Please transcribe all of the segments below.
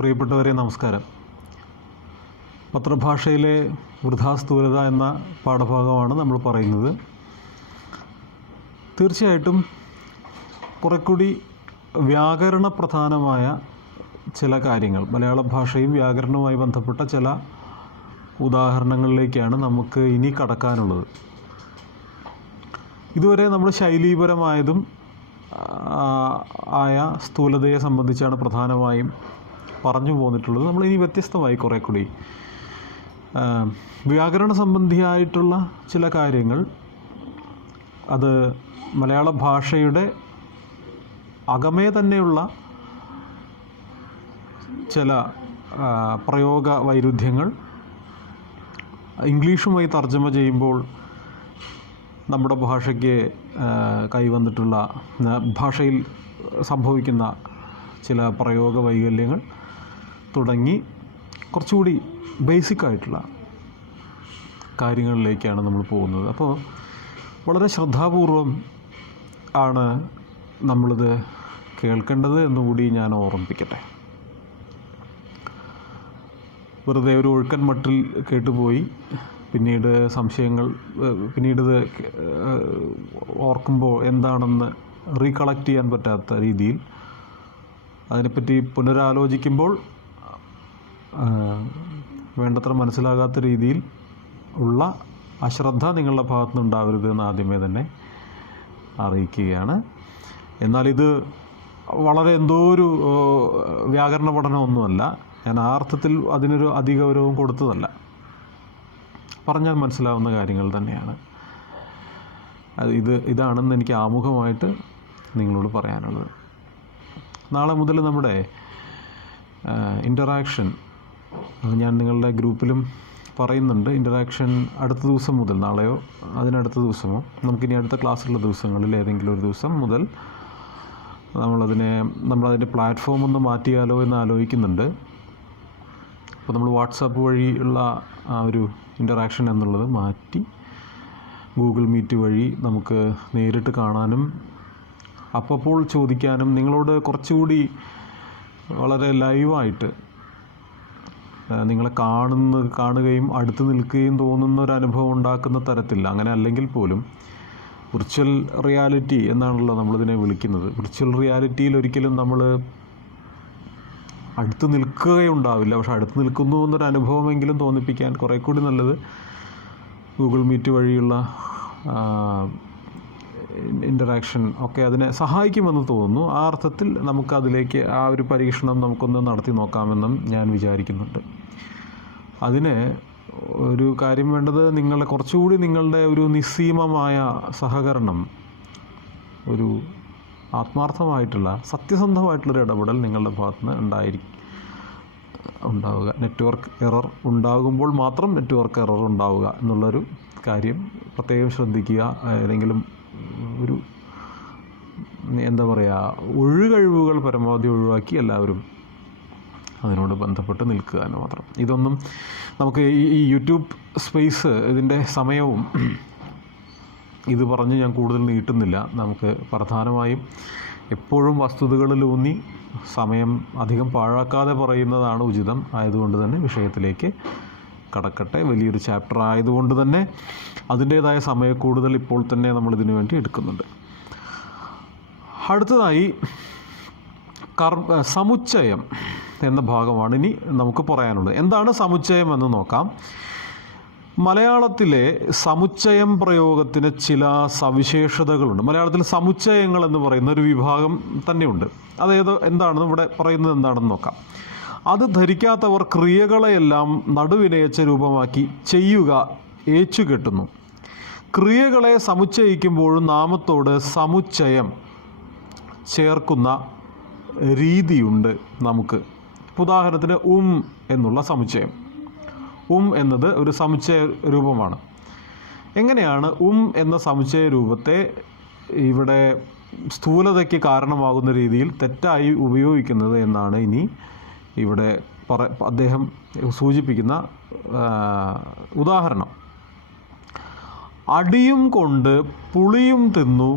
പ്രിയപ്പെട്ടവരെ നമസ്കാരം. പത്രഭാഷയിലെ വൃഥാസ്ഥൂലത എന്ന പാഠഭാഗമാണ് നമ്മൾ പറയുന്നത്. തീർച്ചയായിട്ടും കുറേക്കൂടി വ്യാകരണ പ്രധാനമായ ചില കാര്യങ്ങൾ, മലയാള ഭാഷയും വ്യാകരണവുമായി ബന്ധപ്പെട്ട ചില ഉദാഹരണങ്ങളിലേക്കാണ് നമുക്ക് ഇനി കടക്കാനുള്ളത്. ഇതുവരെ നമ്മൾ ശൈലീപരമായതും ആയ സ്ഥൂലതയെ സംബന്ധിച്ചാണ് പ്രധാനമായും പറഞ്ഞു പോന്നിട്ടുള്ളത്. നമ്മളിനി വ്യത്യസ്തമായി കുറേ കൂടി വ്യാകരണ സംബന്ധിയായിട്ടുള്ള ചില കാര്യങ്ങൾ, അത് മലയാള ഭാഷയുടെ അകമേ തന്നെയുള്ള ചില പ്രയോഗ വൈരുദ്ധ്യങ്ങൾ ഇംഗ്ലീഷുമായി തർജ്ജമ ചെയ്യുമ്പോൾ നമ്മുടെ ഭാഷയ്ക്ക് കൈവന്നിട്ടുള്ള ഭാഷയിൽ സംഭവിക്കുന്ന ചില പ്രയോഗ വൈകല്യങ്ങൾ തുടങ്ങി കുറച്ചുകൂടി ബേസിക്കായിട്ടുള്ള കാര്യങ്ങളിലേക്കാണ് നമ്മൾ പോകുന്നത്. അപ്പോൾ വളരെ ശ്രദ്ധാപൂർവം ആണ് നമ്മളിത് കേൾക്കേണ്ടത് എന്നുകൂടി ഞാൻ ഓർമ്മിപ്പിക്കട്ടെ. വെറുതെ ഒരു ഒഴുക്കൻ മട്ടിൽ കേട്ടുപോയി പിന്നീട് പിന്നീടിത് ഓർക്കുമ്പോൾ എന്താണെന്ന് റീകളക്ട് ചെയ്യാൻ പറ്റാത്ത രീതിയിൽ, അതിനെപ്പറ്റി പുനരാലോചിക്കുമ്പോൾ വേണ്ടത്ര മനസ്സിലാകാത്ത രീതിയിൽ ഉള്ള അശ്രദ്ധ നിങ്ങളുടെ ഭാഗത്തുനിന്ന് ഉണ്ടാവരുത് എന്ന് ആദ്യമേ തന്നെ അറിയിക്കുകയാണ്. എന്നാൽ ഇത് വളരെ എന്തോ ഒരു വ്യാകരണ പഠനമൊന്നുമല്ല. ഞാൻ ആ അർത്ഥത്തിൽ അതിനൊരു അധികഗൗരവം കൊടുത്തതല്ല. പറഞ്ഞാൽ മനസ്സിലാവുന്ന കാര്യങ്ങൾ തന്നെയാണ്. ഇതാണെന്ന് എനിക്ക് ആമുഖമായിട്ട് നിങ്ങളോട് പറയാനുള്ളത്. നാളെ മുതൽ നമ്മുടെ ഇൻ്ററാക്ഷൻ, ഞാൻ നിങ്ങളുടെ ഗ്രൂപ്പിലും പറയുന്നുണ്ട്, ഇൻ്ററാക്ഷൻ അടുത്ത ദിവസം മുതൽ, നാളെയോ അതിനടുത്ത ദിവസമോ, നമുക്കിനി അടുത്ത ക്ലാസ്സുള്ള ദിവസങ്ങളിൽ ഏതെങ്കിലും ഒരു ദിവസം മുതൽ നമ്മളതിൻ്റെ പ്ലാറ്റ്ഫോം ഒന്ന് മാറ്റിയാലോ എന്ന് ആലോചിക്കുന്നുണ്ട്. അപ്പോൾ നമ്മൾ വാട്സാപ്പ് വഴിയുള്ള ആ ഒരു ഇൻ്ററാക്ഷൻ എന്നുള്ളത് മാറ്റി ഗൂഗിൾ മീറ്റ് വഴി നമുക്ക് നേരിട്ട് കാണാനും അപ്പോൾ ചോദിക്കാനും, നിങ്ങളോട് കുറച്ചുകൂടി വളരെ ലൈവായിട്ട് നിങ്ങളെ കാണുകയും അടുത്ത് നിൽക്കുകയും തോന്നുന്ന ഒരു അനുഭവം ഉണ്ടാക്കുന്ന തരത്തിൽ, അങ്ങനെ അല്ലെങ്കിൽ പോലും വിർച്വൽ റിയാലിറ്റി എന്നാണല്ലോ നമ്മളിതിനെ വിളിക്കുന്നത്. വിർച്വൽ റിയാലിറ്റിയിൽ ഒരിക്കലും നമ്മൾ അടുത്ത് നിൽക്കുകയുണ്ടാവില്ല, പക്ഷെ അടുത്ത് നിൽക്കുന്നു എന്നൊരു അനുഭവമെങ്കിലും തോന്നിപ്പിക്കാൻ കുറേ കൂടി നല്ലത് ഗൂഗിൾ മീറ്റ് വഴിയുള്ള ഇൻ്ററാക്ഷൻ ഒക്കെ അതിനെ സഹായിക്കുമെന്ന് തോന്നുന്നു. ആ അർത്ഥത്തിൽ നമുക്കതിലേക്ക് ആ ഒരു പരീക്ഷണം നമുക്കൊന്ന് നടത്തി നോക്കാമെന്നും ഞാൻ വിചാരിക്കുന്നുണ്ട്. അതിന് ഒരു കാര്യം വേണ്ടത്, കുറച്ചുകൂടി നിങ്ങളുടെ ഒരു നിസ്സീമമായ സഹകരണം, ഒരു ആത്മാർത്ഥമായിട്ടുള്ള സത്യസന്ധമായിട്ടുള്ളൊരു ഇടപെടൽ നിങ്ങളുടെ ഭാഗത്തുനിന്ന് ഉണ്ടാവുക. നെറ്റ്വർക്ക് എറർ ഉണ്ടാകുമ്പോൾ മാത്രം നെറ്റ്വർക്ക് എറർ ഉണ്ടാവുക എന്നുള്ളൊരു കാര്യം പ്രത്യേകം ശ്രദ്ധിക്കുക. ഏതെങ്കിലും ഒരു ഒഴികഴിവുകൾ പരമാവധി ഒഴിവാക്കി എല്ലാവരും അതിനോട് ബന്ധപ്പെട്ട് നിൽക്കുക എന്ന് മാത്രം. ഇതൊന്നും നമുക്ക് ഈ യൂട്യൂബ് സ്പേസ്, ഇതിൻ്റെ സമയവും ഇത് പറഞ്ഞ് ഞാൻ കൂടുതൽ നീട്ടുന്നില്ല. നമുക്ക് പ്രധാനമായും എപ്പോഴും വസ്തുതകളിലൂന്നി സമയം അധികം പാഴാക്കാതെ പറയുന്നതാണ് ഉചിതം. ആയതുകൊണ്ട് തന്നെ വിഷയത്തിലേക്ക് കടക്കട്ടെ. വലിയൊരു ചാപ്റ്റർ ആയതുകൊണ്ട് തന്നെ അതിൻ്റേതായ സമയക്കൂടുതൽ ഇപ്പോൾ തന്നെ നമ്മളിതിനു വേണ്ടി എടുക്കുന്നുണ്ട്. അടുത്തതായി സമുച്ചയം എന്ന ഭാഗമാണ് ഇനി നമുക്ക് പറയാനുള്ളത്. എന്താണ് സമുച്ചയം എന്ന് നോക്കാം. മലയാളത്തിലെ സമുച്ചയം പ്രയോഗത്തിന് ചില സവിശേഷതകളുണ്ട്. മലയാളത്തിൽ സമുച്ചയങ്ങൾ എന്ന് പറയുന്ന ഒരു വിഭാഗം തന്നെയുണ്ട്. എന്താണെന്ന് ഇവിടെ പറയുന്നത് എന്താണെന്ന് നോക്കാം. അത് ധരിക്കാത്തവർ ക്രിയകളെയെല്ലാം നടുവിനയച്ച രൂപമാക്കി ചെയ്യുക ഏച്ചുകെട്ടുന്നു. ക്രിയകളെ സമുച്ചയിക്കുമ്പോഴും നാമത്തോട് സമുച്ചയം ചേർക്കുന്ന രീതിയുണ്ട് നമുക്ക്. ഉദാഹരണത്തിന് എന്നുള്ള സമുച്ചയം. എന്നത് ഒരു സമുച്ചയ രൂപമാണ്. എങ്ങനെയാണ് എന്ന സമുച്ചയ രൂപത്തെ ഇവിടെ സ്ഥൂലതയ്ക്ക് കാരണമാകുന്ന രീതിയിൽ തെറ്റായി ഉപയോഗിക്കുന്നത് എന്നാണ് ഇനി ഇവിടെ അദ്ദേഹം സൂചിപ്പിക്കുന്ന ഉദാഹരണം. അടിയും കൊണ്ട് പുളിയും തിന്നു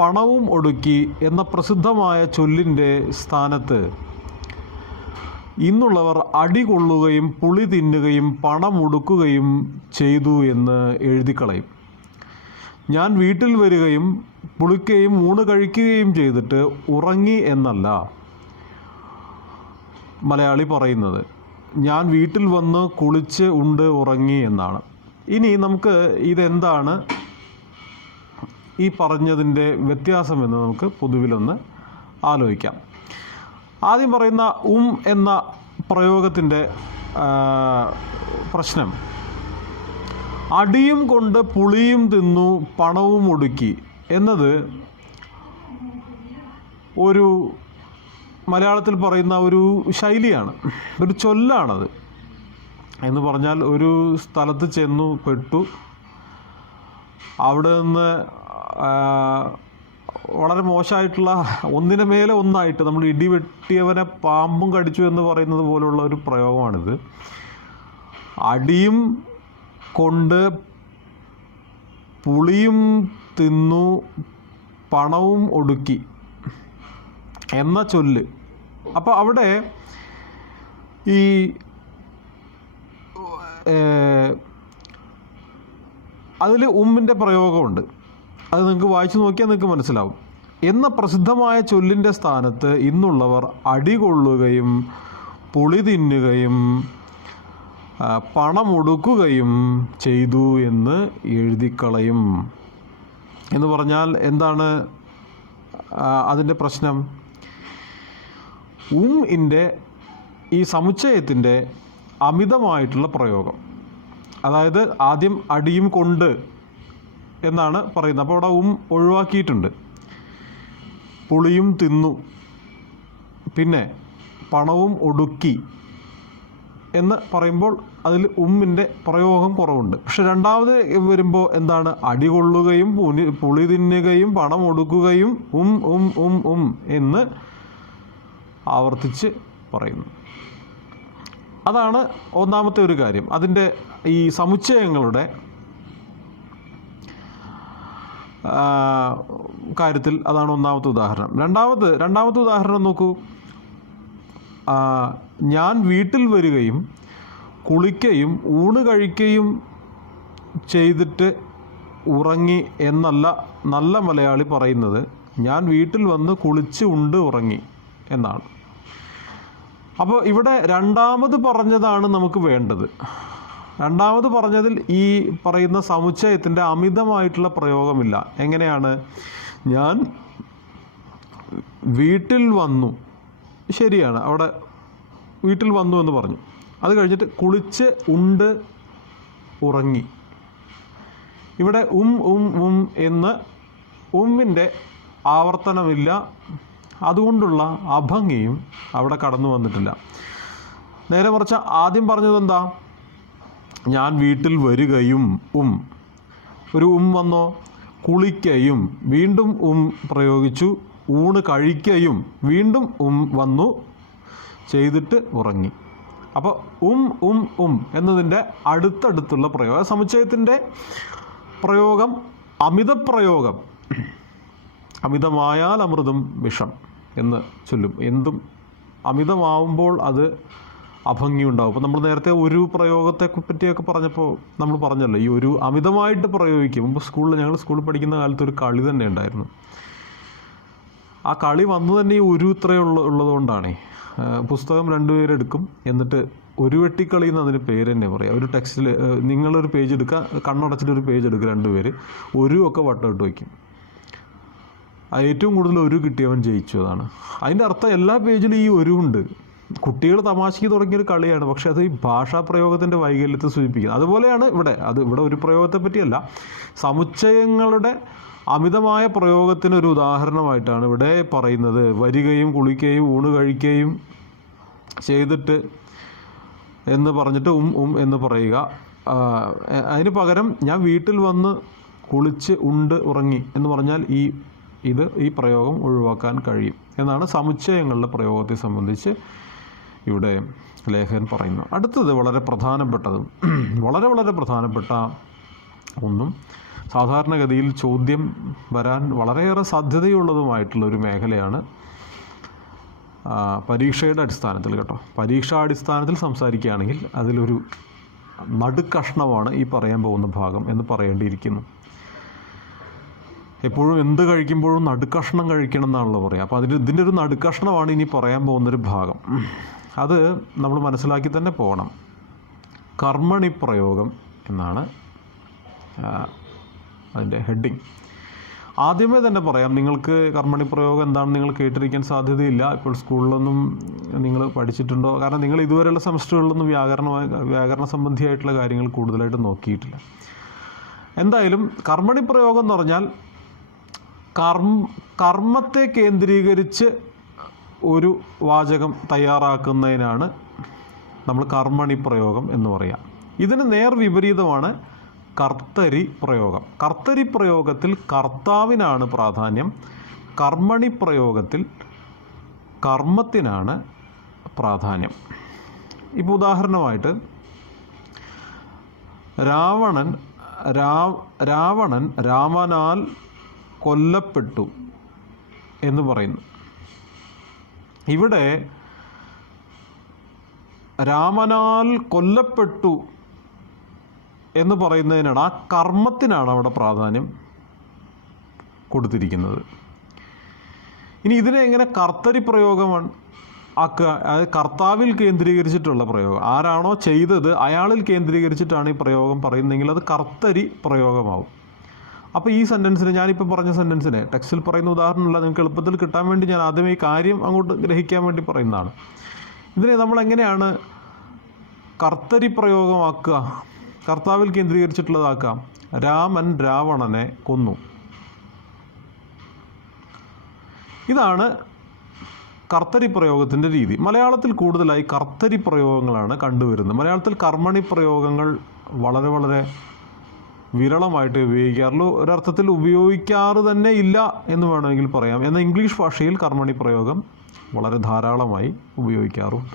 പണവും ഒടുക്കി എന്ന പ്രസിദ്ധമായ ചൊല്ലിൻ്റെ സ്ഥാനത്ത് ഇന്നുള്ളവർ അടി കൊള്ളുകയും പുളി തിന്നുകയും പണമൊടുക്കുകയും ചെയ്തു എന്ന് എഴുതിക്കളയും. ഞാൻ വീട്ടിൽ വരികയും കുളിക്കുകയും ഊണ് കഴിക്കുകയും ചെയ്തിട്ട് ഉറങ്ങി എന്നല്ല മലയാളി പറയുന്നത്. ഞാൻ വീട്ടിൽ വന്ന് കുളിച്ച് ഉണ്ട് ഉറങ്ങി എന്നാണ്. ഇനി നമുക്ക് ഇതെന്താണ് ഈ പറഞ്ഞതിൻ്റെ വ്യത്യാസമെന്ന് നമുക്ക് പൊതുവിലൊന്ന് ആലോചിക്കാം. ആദ്യം പറയുന്ന എന്ന പ്രയോഗത്തിൻ്റെ പ്രശ്നം, അടിയും കൊണ്ട് പുളിയും തിന്നു പണവും ഒടുക്കി എന്നത് ഒരു മലയാളത്തിൽ പറയുന്ന ഒരു ശൈലിയാണ്, ഒരു ചൊല്ലാണത്. എന്ന് പറഞ്ഞാൽ ഒരു സ്ഥലത്ത് ചെന്നു പെട്ടു, അവിടെ നിന്ന് വളരെ മോശമായിട്ടുള്ള ഒന്നിനു മേലെ ഒന്നായിട്ട് നമ്മൾ ഇടിവെട്ടിയവനെ പാമ്പും കടിച്ചു എന്ന് പറയുന്നത് പോലുള്ള ഒരു പ്രയോഗമാണിത്. അടിയും കൊണ്ട് പുളിയും തിന്നു പണവും ഒടുക്കി എന്ന ചൊല്ല്. അപ്പോൾ അവിടെ ഈ അതിൽ ഉമ്മിൻ്റെ പ്രയോഗമുണ്ട്. അത് നിങ്ങൾക്ക് വായിച്ചു നോക്കിയാൽ നിങ്ങൾക്ക് മനസ്സിലാവും. എന്ന പ്രസിദ്ധമായ ചൊല്ലിൻ്റെ സ്ഥാനത്ത് ഇന്നുള്ളവർ അടി കൊള്ളുകയും പുളി തിന്നുകയും പണമൊടുക്കുകയും ചെയ്തു എന്ന് എഴുതിക്കളയും. എന്ന് പറഞ്ഞാൽ എന്താണ് അതിൻ്റെ പ്രശ്നം? ഇൻ്റെ ഈ സമുച്ചയത്തിൻ്റെ അമിതമായിട്ടുള്ള പ്രയോഗം. അതായത് ആദ്യം അടിയും കൊണ്ട് എന്നാണ് പറയുന്നത്. അപ്പോൾ അവിടെ ഒഴിവാക്കിയിട്ടുണ്ട്. പുളിയും തിന്നു, പിന്നെ പണവും ഒടുക്കി എന്ന് പറയുമ്പോൾ അതിൽ ഉമ്മിൻ്റെ പ്രയോഗം കുറവുണ്ട്. പക്ഷെ രണ്ടാമത് വരുമ്പോൾ എന്താണ്? അടി കൊള്ളുകയും പുളി തിന്നുകയും പണം ഒടുക്കുകയും എന്ന് ആവർത്തിച്ച് പറയുന്നു. അതാണ് ഒന്നാമത്തെ ഒരു കാര്യം. അതിൻ്റെ ഈ സമുച്ചയങ്ങളുടെ കാര്യത്തിൽ അതാണ് ഒന്നാമത്തെ ഉദാഹരണം. രണ്ടാമത്തെ ഉദാഹരണം നോക്കൂ. ഞാൻ വീട്ടിൽ വരികയും കുളിക്കുകയും ഊണ് കഴിക്കുകയും ചെയ്തിട്ട് ഉറങ്ങി എന്നല്ല നല്ല മലയാളി പറയുന്നത്. ഞാൻ വീട്ടിൽ വന്ന് കുളിച്ച് ഉണ്ട് ഉറങ്ങി എന്നാണ്. അപ്പോൾ ഇവിടെ രണ്ടാമത് പറഞ്ഞതാണ് നമുക്ക് വേണ്ടത്. രണ്ടാമത് പറഞ്ഞതിൽ ഈ പറയുന്ന സമുച്ചയത്തിൻ്റെ അമിതമായിട്ടുള്ള പ്രയോഗമില്ല. എങ്ങനെയാണ്? ഞാൻ വീട്ടിൽ വന്നു, ശരിയാണ്, അവിടെ വീട്ടിൽ വന്നു എന്ന് പറഞ്ഞു. അത് കഴിഞ്ഞിട്ട് കുളിച്ച് ഉണ്ട് ഉറങ്ങി. ഇവിടെ എന്ന് ഉമ്മിൻ്റെ ആവർത്തനമില്ല. അതുകൊണ്ടുള്ള അഭംഗിയും അവിടെ കടന്നു വന്നിട്ടില്ല. നേരെ മറിച്ച് ആദ്യം പറഞ്ഞത് എന്താ? ഞാൻ വീട്ടിൽ വരികയും ഒരു വന്നോ, കുളിക്കയും വീണ്ടും പ്രയോഗിച്ചു, ഊണ് കഴിക്കയും വീണ്ടും വന്നു ചെയ്തിട്ട് ഉറങ്ങി. അപ്പോൾ എന്നതിൻ്റെ അടുത്തടുത്തുള്ള പ്രയോഗം. സമുച്ചയത്തിൻ്റെ പ്രയോഗം അമിതപ്രയോഗം. അമിതമായാൽ അമൃതം വിഷം എന്ന് ചൊല്ലും. എന്തും അമിതമാവുമ്പോൾ അത് അഭംഗി ഉണ്ടാവും. അപ്പോൾ നമ്മൾ നേരത്തെ ഒരു പ്രയോഗത്തെ പറ്റിയൊക്കെ പറഞ്ഞപ്പോൾ നമ്മൾ പറഞ്ഞല്ലോ, ഈ ഒരു അമിതമായിട്ട് പ്രയോഗിക്കും. മുമ്പ് ഞങ്ങൾ സ്കൂളിൽ പഠിക്കുന്ന കാലത്ത് ഒരു കളി തന്നെ ഉണ്ടായിരുന്നു. ആ കളി വന്നു തന്നെ ഈ ഉള്ളതുകൊണ്ടാണ്. പുസ്തകം രണ്ടുപേരെടുക്കും, എന്നിട്ട് ഒരു വെട്ടിക്കളി എന്ന് അതിന് പേര് തന്നെ പറയാം. ഒരു ടെക്സ്റ്റിൽ നിങ്ങളൊരു പേജ് എടുക്കുക, കണ്ണടച്ചിട്ടൊരു പേജ് എടുക്കുക, രണ്ടുപേര് ഒക്കെ വട്ടമിട്ട് വയ്ക്കും. ഏറ്റവും കൂടുതൽ ഒരു കിട്ടിയവൻ ജയിച്ചു. അതാണ് അതിൻ്റെ അർത്ഥം. എല്ലാ പേജിലും ഈ ഉണ്ട്. കുട്ടികൾ തമാശയ്ക്ക് തുടങ്ങിയൊരു കളിയാണ്, പക്ഷെ അത് ഈ ഭാഷാ പ്രയോഗത്തിൻ്റെ വൈകല്യത്തെ സൂചിപ്പിക്കുന്നത്. അതുപോലെയാണ് ഇവിടെ. ഇവിടെ ഒരു പ്രയോഗത്തെ പറ്റിയല്ല, സമുച്ചയങ്ങളുടെ അമിതമായ പ്രയോഗത്തിനൊരു ഉദാഹരണമായിട്ടാണ് ഇവിടെ പറയുന്നത്. വരികയും കുളിക്കുകയും ഊണ് കഴിക്കുകയും ചെയ്തിട്ട് എന്ന് പറഞ്ഞിട്ട് എന്ന് പറയുക. അതിന് പകരം ഞാൻ വീട്ടിൽ വന്ന് കുളിച്ച് ഉണ്ട് ഉറങ്ങി എന്ന് പറഞ്ഞാൽ ഈ പ്രയോഗം ഒഴിവാക്കാൻ കഴിയും എന്നാണ് സമുച്ചയങ്ങളുടെ പ്രയോഗത്തെ സംബന്ധിച്ച് ഇവിടെ ലേഖകൻ പറയുന്നു. അടുത്തത് വളരെ പ്രധാനപ്പെട്ടതും വളരെ പ്രധാനപ്പെട്ട സാധാരണഗതിയിൽ ചോദ്യം വരാൻ വളരെയേറെ സാധ്യതയുള്ളതുമായിട്ടുള്ളൊരു മേഖലയാണ് പരീക്ഷയുടെ അടിസ്ഥാനത്തിൽ കേട്ടോ, പരീക്ഷാടിസ്ഥാനത്തിൽ സംസാരിക്കുകയാണെങ്കിൽ അതിലൊരു നടുക്കഷ്ണമാണ് ഈ പറയാൻ പോകുന്ന ഭാഗം എന്ന് പറയേണ്ടിയിരിക്കുന്നു. എപ്പോഴും എന്ത് കഴിക്കുമ്പോഴും നടുക്കഷ്ണം കഴിക്കണം എന്നാണല്ലോ പറയുക. അപ്പോൾ ഇതിൻ്റെ ഒരു നടുക്കഷ്ണമാണ് ഇനി പറയാൻ പോകുന്നൊരു ഭാഗം. അത് നമ്മൾ മനസ്സിലാക്കി തന്നെ പോകണം. കർമ്മണി പ്രയോഗം എന്നാണ് അതിൻ്റെ ഹെഡിങ്. ആദ്യമേ തന്നെ പറയാം, നിങ്ങൾക്ക് കർമ്മണി പ്രയോഗം എന്താണെന്ന് നിങ്ങൾ കേട്ടിരിക്കാൻ സാധ്യതയില്ല. ഇപ്പോൾ സ്കൂളിലൊന്നും നിങ്ങൾ പഠിച്ചിട്ടുണ്ടോ? കാരണം നിങ്ങൾ ഇതുവരെയുള്ള സെമസ്റ്ററുകളിലൊന്നും വ്യാകരണ സംബന്ധിയായിട്ടുള്ള കാര്യങ്ങൾ കൂടുതലായിട്ട് നോക്കിയിട്ടില്ല. എന്തായാലും കർമ്മണി പ്രയോഗം എന്ന് പറഞ്ഞാൽ കർമ്മത്തെ കേന്ദ്രീകരിച്ച് ഒരു വാചകം തയ്യാറാക്കുന്നതിനാണ് നമ്മൾ കർമ്മണി പ്രയോഗം എന്ന് പറയാം. ഇതിന് നേർ വിപരീതമാണ് കർത്തരി പ്രയോഗം. കർത്തരി പ്രയോഗത്തിൽ കർത്താവിനാണ് പ്രാധാന്യം, കർമ്മണി പ്രയോഗത്തിൽ കർമ്മത്തിനാണ് പ്രാധാന്യം. ഇപ്പോൾ ഉദാഹരണമായിട്ട് രാവണൻ രാമനാൽ കൊല്ലപ്പെട്ടു എന്ന് പറയുന്നു. ഇവിടെ രാമനാൽ കൊല്ലപ്പെട്ടു എന്ന് പറയുന്നതിനാണ്, ആ കർമ്മത്തിനാണ് അവിടെ പ്രാധാന്യം കൊടുത്തിരിക്കുന്നത്. ഇനി ഇതിനെ എങ്ങനെ കർത്തരി പ്രയോഗമാണ് ആക്കുക? അതായത് കർത്താവിൽ കേന്ദ്രീകരിച്ചിട്ടുള്ള പ്രയോഗം, ആരാണോ ചെയ്തത് അയാളിൽ കേന്ദ്രീകരിച്ചിട്ടാണ് ഈ പ്രയോഗം പറയുന്നതെങ്കിൽ അത് കർത്തരി പ്രയോഗമാവും. അപ്പോൾ ഈ സെൻറ്റൻസിന്, ഞാനിപ്പോൾ പറഞ്ഞ സെൻറ്റൻസിനെ ടെക്സ്റ്റിൽ പറയുന്ന ഉദാഹരണമല്ല, നിങ്ങൾക്ക് എളുപ്പത്തിൽ കിട്ടാൻ വേണ്ടി ഞാൻ ആദ്യം ഈ കാര്യം അങ്ങോട്ട് ഗ്രഹിക്കാൻ വേണ്ടി പറയുന്നതാണ്. ഇതിനെ നമ്മൾ എങ്ങനെയാണ് കർത്തരി പ്രയോഗമാക്കുക, കർത്താവിൽ കേന്ദ്രീകരിച്ചിട്ടുള്ളതാക്കാം? രാമൻ രാവണനെ കൊന്നു. ഇതാണ് കർത്തരി പ്രയോഗത്തിൻ്റെ രീതി. മലയാളത്തിൽ കൂടുതലായി കർത്തരി പ്രയോഗങ്ങളാണ് കണ്ടുവരുന്നത്. മലയാളത്തിൽ കർമ്മണി പ്രയോഗങ്ങൾ വളരെ വളരെ വിരളമായിട്ട് ഉപയോഗിക്കാറുള്ളൂ. ഒരർത്ഥത്തിൽ ഉപയോഗിക്കാറ് തന്നെ ഇല്ല എന്ന് വേണമെങ്കിൽ പറയാം. എന്നാൽ ഇംഗ്ലീഷ് ഭാഷയിൽ കർമ്മണി പ്രയോഗം വളരെ ധാരാളമായി ഉപയോഗിക്കാറുണ്ട്.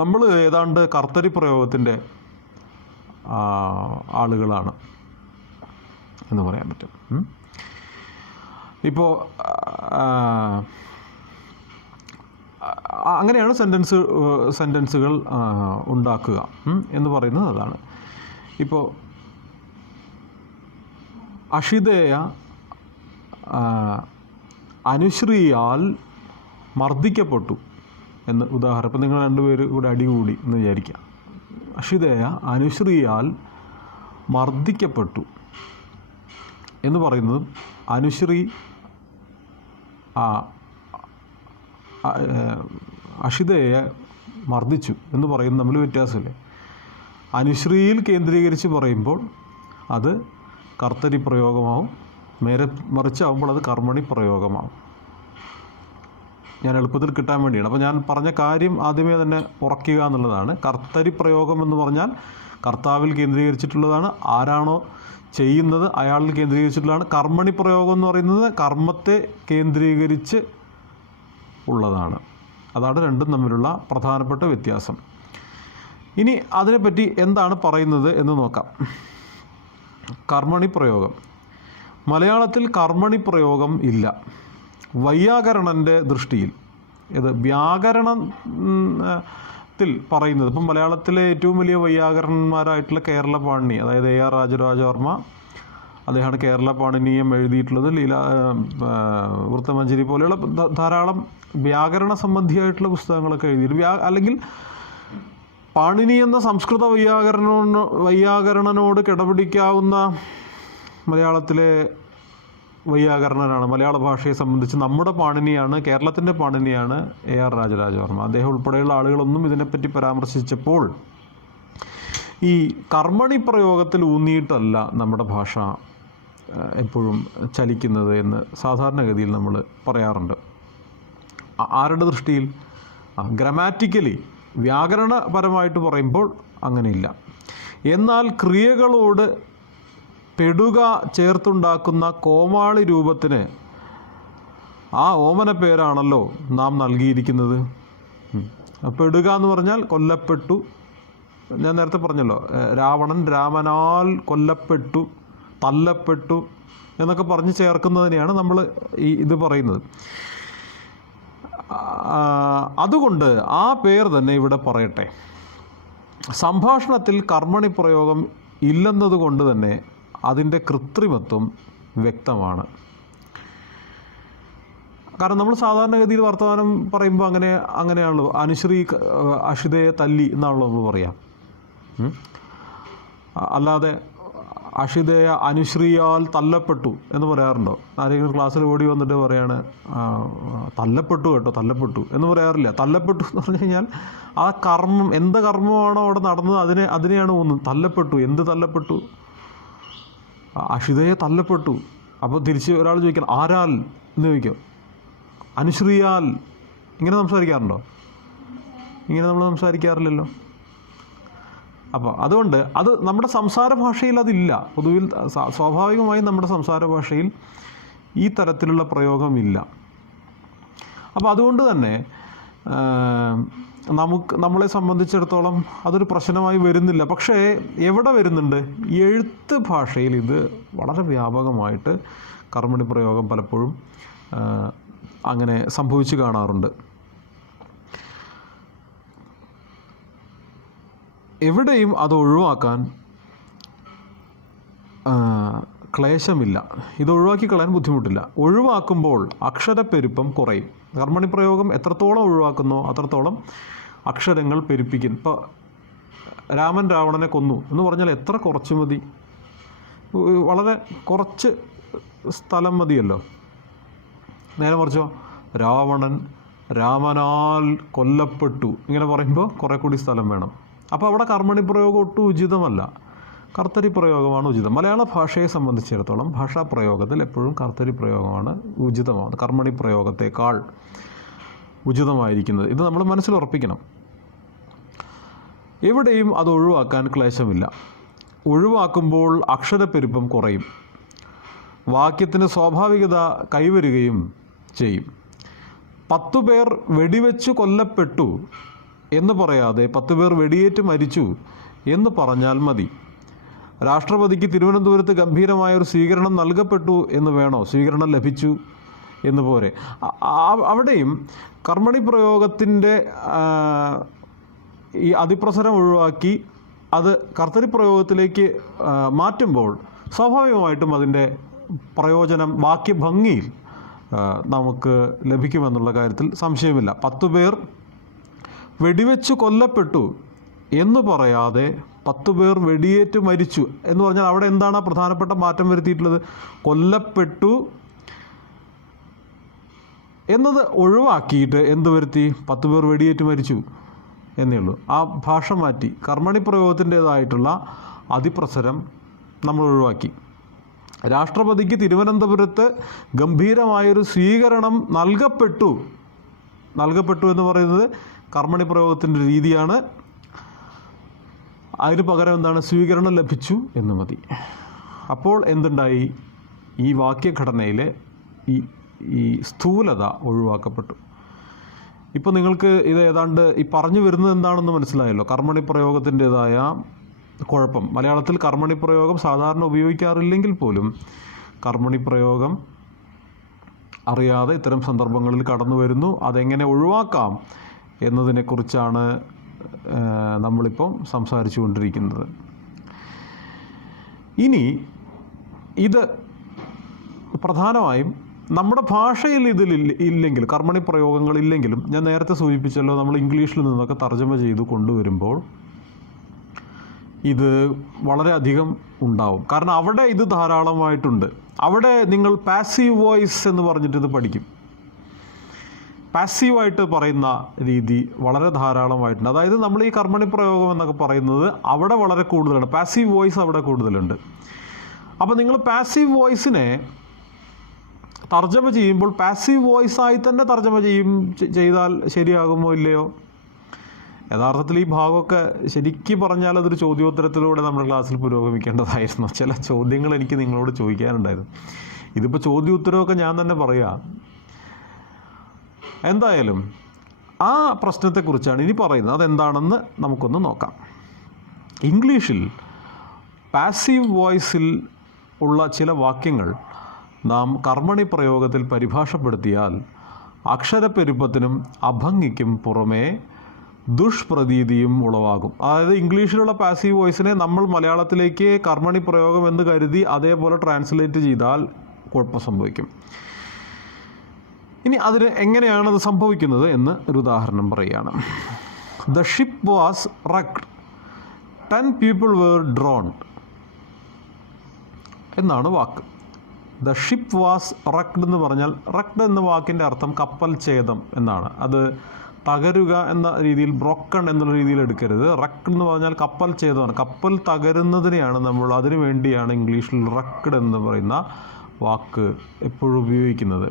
നമ്മൾ ഏതാണ്ട് കർത്തരി പ്രയോഗത്തിൻ്റെ ആളുകളാണ് എന്ന് പറയാൻ പറ്റും. ഇപ്പോൾ അങ്ങനെയാണ് സെൻറ്റൻസുകൾ ഉണ്ടാക്കുക എന്ന് പറയുന്നത് അതാണ്. ഇപ്പോൾ അഷിതേയ അനുശ്രീയാൽ മർദ്ദിക്കപ്പെട്ടു എന്ന് ഉദാഹരണം. ഇപ്പം നിങ്ങൾ രണ്ടുപേര് കൂടെ അടികൂടി എന്ന് വിചാരിക്കുക. അഷിതേയ അനുശ്രീയാൽ മർദ്ദിക്കപ്പെട്ടു എന്ന് പറയുന്നത് അനുശ്രീ അഷിതയെ മർദ്ദിച്ചു എന്ന് പറയുന്നത് തമ്മിൽ വ്യത്യാസമില്ലേ? അനുശ്രീയിൽ കേന്ദ്രീകരിച്ച് പറയുമ്പോൾ അത് കർത്തരി പ്രയോഗമാവും, മറിച്ചാവുമ്പോൾ അത് കർമ്മണി പ്രയോഗമാവും. ഞാൻ എളുപ്പത്തിൽ കിട്ടാൻ വേണ്ടിയാണ്. അപ്പോൾ ഞാൻ പറഞ്ഞ കാര്യം ആദ്യമേ തന്നെ ഉറക്കുക എന്നുള്ളതാണ്. കർത്തരി പ്രയോഗം എന്ന് പറഞ്ഞാൽ കർത്താവിൽ കേന്ദ്രീകരിച്ചിട്ടുള്ളതാണ്, ആരാണോ ചെയ്യുന്നത് അയാളിൽ കേന്ദ്രീകരിച്ചിട്ടുള്ളതാണ്. കർമ്മണി പ്രയോഗം എന്ന് പറയുന്നത് കർമ്മത്തെ കേന്ദ്രീകരിച്ച് ഉള്ളതാണ്. അതാണ് രണ്ടും തമ്മിലുള്ള പ്രധാനപ്പെട്ട വ്യത്യാസം. ഇനി അതിനെപ്പറ്റി എന്താണ് പറയുന്നത് എന്ന് നോക്കാം. കർമ്മണി പ്രയോഗം. മലയാളത്തിൽ കർമ്മണി പ്രയോഗം ഇല്ല. വൈയാകരണൻ്റെ ദൃഷ്ടിയിൽ, ഇത് വ്യാകരണത്തിൽ പറയുന്നത്, ഇപ്പം മലയാളത്തിലെ ഏറ്റവും വലിയ വൈയാകരണന്മാരായിട്ടുള്ള കേരള പാണിനി, അതായത് AR രാജരാജവർമ്മ, അദ്ദേഹമാണ് കേരള പാണിനീയം എഴുതിയിട്ടുള്ളത്. വൃത്തമഞ്ജരി പോലെയുള്ള ധാരാളം വ്യാകരണ സംബന്ധിയായിട്ടുള്ള പുസ്തകങ്ങളൊക്കെ എഴുതിയിട്ട്, അല്ലെങ്കിൽ പാണിനി എന്ന സംസ്കൃത വൈയാകരണനോട് കിടപിടിക്കാവുന്ന മലയാളത്തിലെ വൈയാകരണനാണ്. മലയാള ഭാഷയെ സംബന്ധിച്ച് നമ്മുടെ പാണിനിയാണ്, കേരളത്തിൻ്റെ പാണിനിയാണ് AR രാജരാജവർമ്മ. അദ്ദേഹം ഉൾപ്പെടെയുള്ള ആളുകളൊന്നും ഇതിനെപ്പറ്റി പരാമർശിച്ചപ്പോൾ ഈ കർമ്മണി പ്രയോഗത്തിൽ ഊന്നിയിട്ടല്ല നമ്മുടെ ഭാഷ എപ്പോഴും ചലിക്കുന്നത് എന്ന് സാധാരണഗതിയിൽ നമ്മൾ പറയാറുണ്ട്. ആരുടെ ദൃഷ്ടിയിൽ? ഗ്രാമാറ്റിക്കലി, വ്യാകരണപരമായിട്ട് പറയുമ്പോൾ അങ്ങനെയില്ല. എന്നാൽ ക്രിയകളോട് പെടുക ചേർത്തുണ്ടാക്കുന്ന കോമാളി രൂപത്തിന് ആ ഓമന പേരാണല്ലോ നാം നൽകിയിരിക്കുന്നത്. പെടുക എന്ന് പറഞ്ഞാൽ കൊല്ലപ്പെട്ടു. ഞാൻ നേരത്തെ പറഞ്ഞല്ലോ, രാവണൻ രാമനാൽ കൊല്ലപ്പെട്ടു, തല്ലപ്പെട്ടു എന്നൊക്കെ പറഞ്ഞ് ചേർക്കുന്നതിനെയാണ് നമ്മൾ ഇത് പറയുന്നത്. അതുകൊണ്ട് ആ പേർ തന്നെ ഇവിടെ പറയട്ടെ. സംഭാഷണത്തിൽ കർമ്മണി പ്രയോഗം ഇല്ലെന്നതുകൊണ്ട് തന്നെ അതിൻ്റെ കൃത്രിമത്വം വ്യക്തമാണ്. കാരണം നമ്മൾ സാധാരണഗതിയിൽ വർത്തമാനം പറയുമ്പോൾ അങ്ങനെയാണല്ലോ, അനുശ്രീ അഷിതയെ തല്ലി എന്നാണല്ലോ നമ്മൾ പറയാം. അല്ലാതെ അഷിതയെ അനുശ്രീയാൽ തല്ലപ്പെട്ടു എന്ന് പറയാറുണ്ടോ? ആരെങ്കിലും ക്ലാസ്സിൽ ഓടി വന്നിട്ട് പറയാണ് തല്ലപ്പെട്ടു കേട്ടോ, തല്ലപ്പെട്ടു എന്ന് പറയാറില്ല. തല്ലപ്പെട്ടു എന്ന് പറഞ്ഞു കഴിഞ്ഞാൽ ആ കർമ്മം, എന്ത് കർമ്മമാണോ അവിടെ നടന്നത് അതിനെയാണ് തോന്നുന്നത്. തല്ലപ്പെട്ടു, എന്ത് തല്ലപ്പെട്ടു? അഷിതയെ തല്ലപ്പെട്ടു. അപ്പോൾ തിരിച്ച് ഒരാൾ ചോദിക്കണം ആരാൽ എന്ന് ചോദിക്കും. അനുശ്രീയാൽ. ഇങ്ങനെ സംസാരിക്കാറുണ്ടോ? ഇങ്ങനെ നമ്മൾ സംസാരിക്കാറില്ലല്ലോ. അപ്പോൾ അതുകൊണ്ട് അത് നമ്മുടെ സംസാര ഭാഷയിൽ അതില്ല. പൊതുവിൽ സ്വാഭാവികമായും നമ്മുടെ സംസാര ഭാഷയിൽ ഈ തരത്തിലുള്ള പ്രയോഗമില്ല. അപ്പോൾ അതുകൊണ്ട് തന്നെ നമ്മളെ സംബന്ധിച്ചിടത്തോളം അതൊരു പ്രശ്നമായി വരുന്നില്ല. പക്ഷേ എവിടെ വരുന്നുണ്ട്? എഴുത്ത് ഭാഷയിൽ ഇത് വളരെ വ്യാപകമായിട്ട് കർമ്മണി പ്രയോഗം പലപ്പോഴും അങ്ങനെ സംഭവിച്ചു കാണാറുണ്ട്. എവിടെയും അത് ഒഴിവാക്കാൻ ക്ലേശമില്ല. ഇത് ഒഴിവാക്കി കളയാൻ ബുദ്ധിമുട്ടില്ല. ഒഴിവാക്കുമ്പോൾ അക്ഷരപ്പെരുപ്പം കുറയും. കർമ്മണി പ്രയോഗം എത്രത്തോളം ഒഴിവാക്കുന്നോ അത്രത്തോളം അക്ഷരങ്ങൾ പെരുപ്പിക്കും. ഇപ്പോൾ രാമൻ രാവണനെ കൊന്നു എന്ന് പറഞ്ഞാൽ എത്ര കുറച്ച് മതി? വളരെ കുറച്ച് സ്ഥലം മതിയല്ലോ. നേരെ മറിച്ചോ രാവണൻ രാമനാൽ കൊല്ലപ്പെട്ടു ഇങ്ങനെ പറയുമ്പോൾ കുറേ കൂടി സ്ഥലം വേണം. അപ്പോൾ അവിടെ കർമ്മണി പ്രയോഗം ഒട്ടും ഉചിതമല്ല, കർത്തരി പ്രയോഗമാണ് ഉചിതം. മലയാള ഭാഷയെ സംബന്ധിച്ചിടത്തോളം ഭാഷാ പ്രയോഗത്തിൽ എപ്പോഴും കർത്തരി പ്രയോഗമാണ് ഉചിതമാണ്, കർമ്മണി പ്രയോഗത്തേക്കാൾ ഉചിതമായിരിക്കുന്നത്. ഇത് നമ്മൾ മനസ്സിലുറപ്പിക്കണം. എവിടെയും അത് ഒഴിവാക്കാൻ ക്ലേശമില്ല. ഒഴിവാക്കുമ്പോൾ അക്ഷരപ്പെരുപ്പം കുറയും, വാക്യത്തിന് സ്വാഭാവികത കൈവരുകയും ചെയ്യും. 10 പേർ വെടിവെച്ചു കൊല്ലപ്പെട്ടു എന്ന് പറയാതെ 10 പേർ വെടിയേറ്റ് മരിച്ചു എന്ന് പറഞ്ഞാൽ മതി. രാഷ്ട്രപതിക്ക് തിരുവനന്തപുരത്ത് ഗംഭീരമായൊരു സ്വീകരണം നൽകപ്പെട്ടു എന്ന് വേണോ? സ്വീകരണം ലഭിച്ചു എന്ന് പോരെ? അവിടെയും കർമ്മണി പ്രയോഗത്തിൻ്റെ ഈ അതിപ്രസരം ഒഴിവാക്കി അത് കർത്തരി പ്രയോഗത്തിലേക്ക് മാറ്റുമ്പോൾ സ്വാഭാവികമായിട്ടും അതിൻ്റെ പ്രയോജനം വാക്യഭംഗിയിൽ നമുക്ക് ലഭിക്കുമെന്നുള്ള കാര്യത്തിൽ സംശയമില്ല. 10 പേർ വെടിവെച്ചു കൊല്ലപ്പെട്ടു എന്ന് പറയാതെ 10 പേർ വെടിയേറ്റ് മരിച്ചു എന്ന് പറഞ്ഞാൽ അവിടെ എന്താണ് പ്രധാനപ്പെട്ട മാറ്റം വരുത്തിയിട്ടുള്ളത്? കൊല്ലപ്പെട്ടു എന്നത് ഒഴിവാക്കിയിട്ട് എന്ത് വരുത്തി? 10 പേർ വെടിയേറ്റ് മരിച്ചു എന്നേ ഉള്ളൂ. ആ ഭാഷ മാറ്റി കർമ്മണി പ്രയോഗത്തിൻ്റേതായിട്ടുള്ള അതിപ്രസരം നമ്മൾ ഒഴിവാക്കി. രാഷ്ട്രപതിക്ക് തിരുവനന്തപുരത്ത് ഗംഭീരമായൊരു സ്വീകരണം നൽകപ്പെട്ടു എന്ന് പറയുന്നത് കർമ്മണി പ്രയോഗത്തിൻ്റെ രീതിയാണ്. അതിന് പകരം എന്താണ്? സ്വീകരണം ലഭിച്ചു എന്ന് മതി. അപ്പോൾ എന്തുണ്ടായി? ഈ വാക്യഘടനയിലെ ഈ സ്ഥൂലത ഒഴിവാക്കപ്പെട്ടു. ഇപ്പോൾ നിങ്ങൾക്ക് ഇത് ഏതാണ്ട് ഈ പറഞ്ഞു വരുന്നത് എന്താണെന്ന് മനസ്സിലായല്ലോ. കർമ്മണി പ്രയോഗത്തിൻ്റേതായ കുഴപ്പം. മലയാളത്തിൽ കർമ്മണി പ്രയോഗം സാധാരണ ഉപയോഗിക്കാറില്ലെങ്കിൽ പോലും കർമ്മണി പ്രയോഗം അറിയാതെ ഇത്തരം സന്ദർഭങ്ങളിൽ കടന്നു വരുന്നു. അതെങ്ങനെ ഒഴിവാക്കാം എന്നതിനെക്കുറിച്ചാണ് നമ്മളിപ്പം സംസാരിച്ചു കൊണ്ടിരിക്കുന്നത്. ഇനി ഇത് പ്രധാനമായും നമ്മുടെ ഭാഷയിൽ ഇല്ലെങ്കിൽ, കർമ്മണി പ്രയോഗങ്ങളില്ലെങ്കിലും, ഞാൻ നേരത്തെ സൂചിപ്പിച്ചല്ലോ, നമ്മൾ ഇംഗ്ലീഷിൽ നിന്നൊക്കെ തർജ്ജമ ചെയ്ത് കൊണ്ടുവരുമ്പോൾ ഇത് വളരെയധികം ഉണ്ടാവും. കാരണം അവിടെ ഇത് ധാരാളമായിട്ടുണ്ട്. അവിടെ നിങ്ങൾ പാസീവ് വോയിസ് എന്ന് പറഞ്ഞിട്ട് ഇത് പഠിക്കും. പാസീവായിട്ട് പറയുന്ന രീതി വളരെ ധാരാളമായിട്ടുണ്ട്. അതായത് നമ്മൾ ഈ കർമ്മണി പ്രയോഗം എന്നൊക്കെ പറയുന്നത് അവിടെ വളരെ കൂടുതലാണ്. പാസീവ് വോയിസ് അവിടെ കൂടുതലുണ്ട്. അപ്പോൾ നിങ്ങൾ പാസീവ് വോയിസിനെ തർജ്ജമ ചെയ്യുമ്പോൾ പാസീവ് വോയിസായി തന്നെ തർജ്ജമ ചെയ്താൽ ശരിയാകുമോ ഇല്ലയോ? യഥാർത്ഥത്തിൽ ഈ ഭാഗമൊക്കെ ശരിക്കും പറഞ്ഞാൽ അതൊരു ചോദ്യോത്തരത്തിലൂടെ നമ്മുടെ ക്ലാസ്സിൽ പുരോഗമിക്കേണ്ടതായിരുന്നു. ചില ചോദ്യങ്ങൾ എനിക്ക് നിങ്ങളോട് ചോദിക്കാനുണ്ടായിരുന്നു. ഇതിപ്പോൾ ചോദ്യോത്തരമൊക്കെ ഞാൻ തന്നെ പറയാം. എന്തായാലും ആ പ്രശ്നത്തെക്കുറിച്ചാണ് ഇനി പറയുന്നത്. അതെന്താണെന്ന് നമുക്കൊന്ന് നോക്കാം. ഇംഗ്ലീഷിൽ പാസീവ് വോയിസിൽ ഉള്ള ചില വാക്യങ്ങൾ നാം കർമ്മണി പ്രയോഗത്തിൽ പരിഭാഷപ്പെടുത്തിയാൽ അക്ഷരപ്പെരുപ്പത്തിനും അഭംഗിക്കും പുറമേ ദുഷ്പ്രതീതിയും ഉളവാകും. അതായത് ഇംഗ്ലീഷിലുള്ള പാസീവ് വോയിസിനെ നമ്മൾ മലയാളത്തിലേക്ക് കർമ്മണി പ്രയോഗം എന്ന് കരുതി അതേപോലെ ട്രാൻസ്ലേറ്റ് ചെയ്താൽ കുഴപ്പം സംഭവിക്കും. ഇനി അതിന് എങ്ങനെയാണത് സംഭവിക്കുന്നത് എന്ന് ഒരു ഉദാഹരണം പറയുകയാണ്. The ship was റക്ഡ്, 10 people were drowned എന്നാണ് വാക്ക്. ദ ഷിപ്പ് വാസ് റക്ഡ് എന്ന് പറഞ്ഞാൽ, റക്ഡ് എന്ന വാക്കിൻ്റെ അർത്ഥം കപ്പൽ ഛേദം എന്നാണ്. അത് തകരുക എന്ന രീതിയിൽ, ബ്രോക്കൺ എന്നുള്ള രീതിയിൽ എടുക്കരുത്. റക്ഡ് എന്ന് പറഞ്ഞാൽ കപ്പൽ ഛേദമാണ്. കപ്പൽ തകരുന്നതിനെയാണ് നമ്മൾ, അതിനു വേണ്ടിയാണ് ഇംഗ്ലീഷിൽ റക്ഡ് എന്ന് പറയുന്ന വാക്ക് എപ്പോഴും ഉപയോഗിക്കുന്നത്.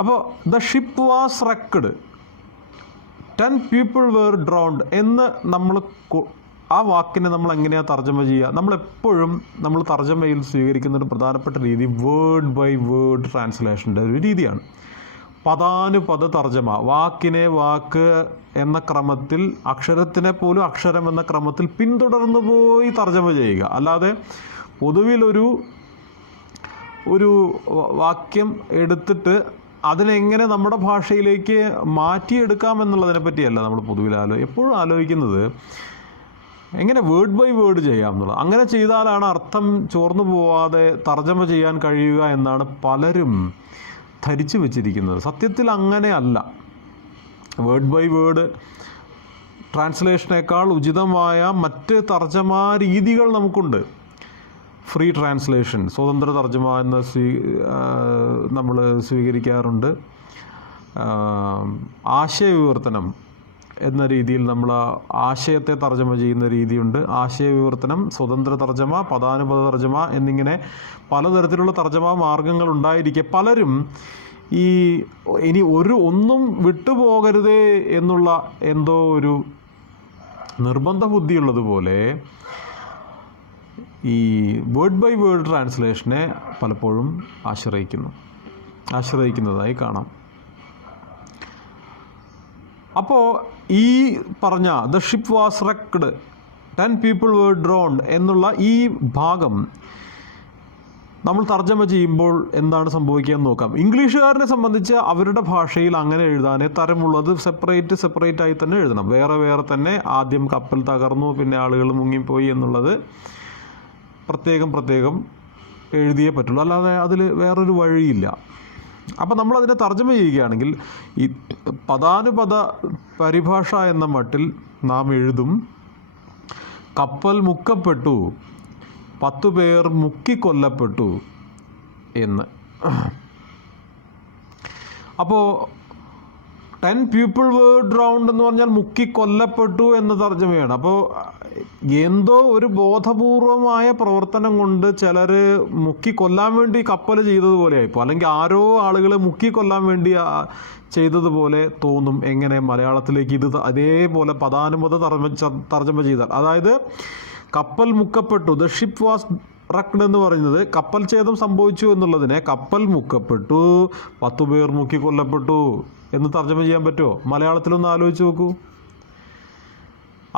അപ്പോൾ the ship was റക്ഡ്, 10 people were drowned എന്ന് നമ്മൾ ആ വാക്കിനെ നമ്മൾ എങ്ങനെയാണ് തർജ്ജമ ചെയ്യുക? നമ്മളെപ്പോഴും നമ്മൾ തർജ്ജമയിൽ സ്വീകരിക്കുന്ന ഒരു പ്രധാനപ്പെട്ട രീതി വേർഡ് ബൈ വേർഡ് ട്രാൻസ്ലേഷൻ്റെ ഒരു രീതിയാണ്. പദാനുപദ തർജ്ജമ, വാക്കിനെ വാക്ക് എന്ന ക്രമത്തിൽ, അക്ഷരത്തിനെ പോലും അക്ഷരം എന്ന ക്രമത്തിൽ പിന്തുടർന്നു പോയി തർജ്ജമ ചെയ്യുക. അല്ലാതെ പൊതുവിലൊരു വാക്യം എടുത്തിട്ട് അതിനെങ്ങനെ നമ്മുടെ ഭാഷയിലേക്ക് മാറ്റിയെടുക്കാം എന്നുള്ളതിനെ പറ്റിയല്ല നമ്മൾ പൊതുവിൽ എപ്പോഴും ആലോചിക്കുന്നത് എങ്ങനെ വേർഡ് ബൈ വേർഡ് ചെയ്യാം എന്നുള്ളത്. അങ്ങനെ ചെയ്താലാണ് അർത്ഥം ചോർന്നു പോവാതെ തർജ്ജമ ചെയ്യാൻ കഴിയുക എന്നാണ് പലരും ധരിച്ചു വച്ചിരിക്കുന്നത്. സത്യത്തിൽ അങ്ങനെയല്ല. വേർഡ് ബൈ വേർഡ് ട്രാൻസ്ലേഷനേക്കാൾ ഉചിതമായ മറ്റ് തർജ്ജമാ രീതികൾ നമുക്കുണ്ട്. ഫ്രീ ട്രാൻസ്ലേഷൻ, സ്വതന്ത്ര തർജ്ജമ എന്ന് നമ്മൾ സ്വീകരിക്കാറുണ്ട്. ആശയവിവർത്തനം എന്ന രീതിയിൽ നമ്മൾ ആശയത്തെ തർജ്ജമ ചെയ്യുന്ന രീതിയുണ്ട്. ആശയവിവർത്തനം, സ്വതന്ത്ര തർജ്ജമ, പദാനുപദ തർജ്ജമ എന്നിങ്ങനെ പലതരത്തിലുള്ള തർജ്ജമ മാർഗങ്ങൾ ഉണ്ടായിരിക്കെ പലരും ഇനി ഒന്നും വിട്ടുപോകരുതേ എന്നുള്ള എന്തോ ഒരു നിർബന്ധ ബുദ്ധിയുള്ളതുപോലെ ഈ വേർഡ് ബൈ വേർഡ് ട്രാൻസ്ലേഷനെ പലപ്പോഴും ആശ്രയിക്കുന്നതായി കാണാം. അപ്പോൾ ഈ പറഞ്ഞ the ship was റക്ഡ്, 10 people were drowned എന്നുള്ള ഈ ഭാഗം നമ്മൾ തർജ്ജമ ചെയ്യുമ്പോൾ എന്താണ് സംഭവിക്കുക എന്ന് നോക്കാം. ഇംഗ്ലീഷുകാരനെ സംബന്ധിച്ച് അവരുടെ ഭാഷയിൽ അങ്ങനെ എഴുതാനേ തരമുള്ളത് സെപ്പറേറ്റ് ആയി തന്നെ എഴുതണം. വേറെ തന്നെ ആദ്യം കപ്പൽ തകർന്നു, പിന്നെ ആളുകൾ മുങ്ങിപ്പോയി എന്നുള്ളത് പ്രത്യേകം എഴുതിയേ പറ്റുള്ളൂ. അല്ലാതെ അതിൽ വേറൊരു വഴിയില്ല. അപ്പോൾ നമ്മളതിനെ തർജ്ജമ ചെയ്യുകയാണെങ്കിൽ ഈ പദാനുപദ പരിഭാഷ എന്ന മട്ടിൽ നാം എഴുതും, കപ്പൽ മുക്കപ്പെട്ടു, 10 പേർ മുക്കിക്കൊല്ലപ്പെട്ടു എന്ന്. അപ്പോൾ 10 people were drowned എന്ന് പറഞ്ഞാൽ മുക്കിക്കൊല്ലപ്പെട്ടു എന്ന തർജ്ജമയാണ്. അപ്പോൾ എന്തോ ഒരു ബോധപൂർവമായ പ്രവർത്തനം കൊണ്ട് ചിലർ മുക്കിക്കൊല്ലാൻ വേണ്ടി കപ്പൽ ചെയ്തതുപോലെയായിപ്പോൾ, അല്ലെങ്കിൽ ആരോ ആളുകൾ മുക്കിക്കൊല്ലാൻ വേണ്ടി ചെയ്തതുപോലെ തോന്നും. എങ്ങനെ മലയാളത്തിലേക്ക് ഇത് അതേപോലെ പദാനുപദ തർജ്ജമ ചെയ്താൽ, അതായത് കപ്പൽ മുക്കപ്പെട്ടു, ദ ഷിപ്പ് വാസ് റക്ഡ് എന്ന് പറയുന്നത് കപ്പൽ ഛേദം സംഭവിച്ചു എന്നുള്ളതിനെ കപ്പൽ മുക്കപ്പെട്ടു, 10 പേർ മുക്കിക്കൊല്ലപ്പെട്ടു എന്ന് തർജ്ജമ ചെയ്യാൻ പറ്റുമോ? മലയാളത്തിലൊന്ന് ആലോചിച്ച് നോക്കൂ.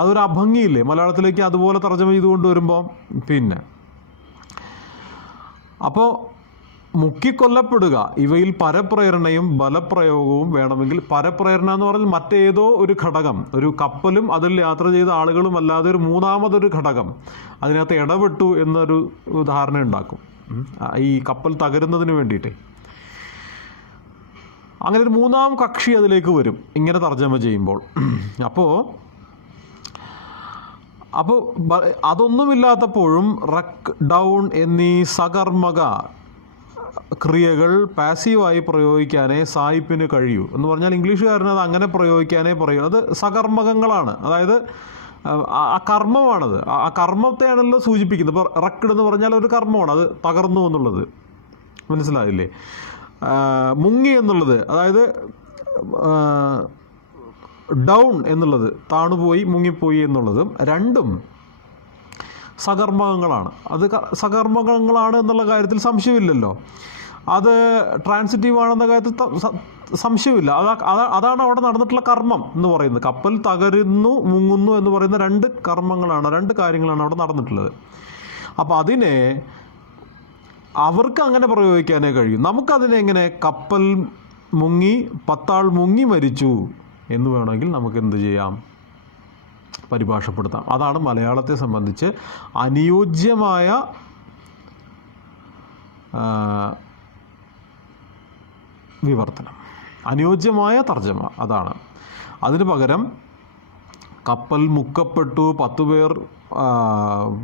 അതൊരു അഭംഗിയില്ലേ മലയാളത്തിലേക്ക് അതുപോലെ തർജ്ജമ ചെയ്തുകൊണ്ട് വരുമ്പോൾ? പിന്നെ അപ്പോൾ മുക്കിക്കൊല്ലപ്പെടുക, ഇവയിൽ പരപ്രേരണയും ബലപ്രയോഗവും വേണമെങ്കിൽ, പരപ്രേരണ എന്ന് പറഞ്ഞാൽ മറ്റേതോ ഒരു ഘടകം, ഒരു കപ്പലും അതിൽ യാത്ര ചെയ്ത ആളുകളും അല്ലാതെ ഒരു മൂന്നാമതൊരു ഘടകം അതിനകത്ത് ഇടപെട്ടു എന്നൊരു ധാരണ ഉണ്ടാക്കും ഈ കപ്പൽ തകരുന്നതിന് വേണ്ടിയിട്ട്. അങ്ങനെ ഒരു മൂന്നാം കക്ഷി അതിലേക്ക് വരും ഇങ്ങനെ തർജ്ജമ ചെയ്യുമ്പോൾ. അപ്പോൾ അതൊന്നുമില്ലാത്തപ്പോഴും റക്ക്, ഡൗൺ എന്നീ സകർമ്മക ക്രിയകൾ പാസീവായി പ്രയോഗിക്കാനേ സായിപ്പിന് കഴിയൂ എന്ന് പറഞ്ഞാൽ ഇംഗ്ലീഷുകാരന് അത് അങ്ങനെ പ്രയോഗിക്കാനേ പറയൂ. അത് സകർമ്മകങ്ങളാണ്, അതായത് ആ കർമ്മമാണത്. ആ കർമ്മത്തെയാണല്ലോ സൂചിപ്പിക്കുന്നത്. ഇപ്പോൾ റക്ഡ് എന്ന് പറഞ്ഞാൽ ഒരു കർമ്മമാണ്, അത് തകർന്നു എന്നുള്ളത് മനസ്സിലായില്ലേ? മുങ്ങി എന്നുള്ളത്, അതായത് ഡൗൺ എന്നുള്ളത് താണുപോയി, മുങ്ങിപ്പോയി എന്നുള്ളതും രണ്ടും സകർമ്മകങ്ങളാണ്. അത് സകർമ്മകങ്ങളാണ് എന്നുള്ള കാര്യത്തിൽ സംശയമില്ലല്ലോ. അത് ട്രാൻസിറ്റീവ് ആണെന്ന കാര്യത്തിൽ സംശയമില്ല. അതാണ് അവിടെ നടന്നിട്ടുള്ള കർമ്മം എന്ന് പറയുന്നത്. കപ്പൽ തകരുന്നു, മുങ്ങുന്നു എന്ന് പറയുന്ന 2 കർമ്മങ്ങളാണ്, 2 കാര്യങ്ങളാണ് അവിടെ നടന്നിട്ടുള്ളത്. അപ്പോൾ അതിനെ അവർക്ക് അങ്ങനെ പ്രയോഗിക്കാനേ കഴിയും. നമുക്കതിനെ എങ്ങനെ കപ്പൽ മുങ്ങി 10 ആൾ മുങ്ങി മരിച്ചു എന്ന് വേണമെങ്കിൽ നമുക്ക് എന്ത് ചെയ്യാം, പരിഭാഷപ്പെടുത്താം. അതാണ് മലയാളത്തെ സംബന്ധിച്ച് അനുയോജ്യമായ വിവർത്തനം, അനുയോജ്യമായ തർജ്ജമ അതാണ്. അതിന് പകരം കപ്പൽ മുക്കപ്പെട്ടു, 10 പേർ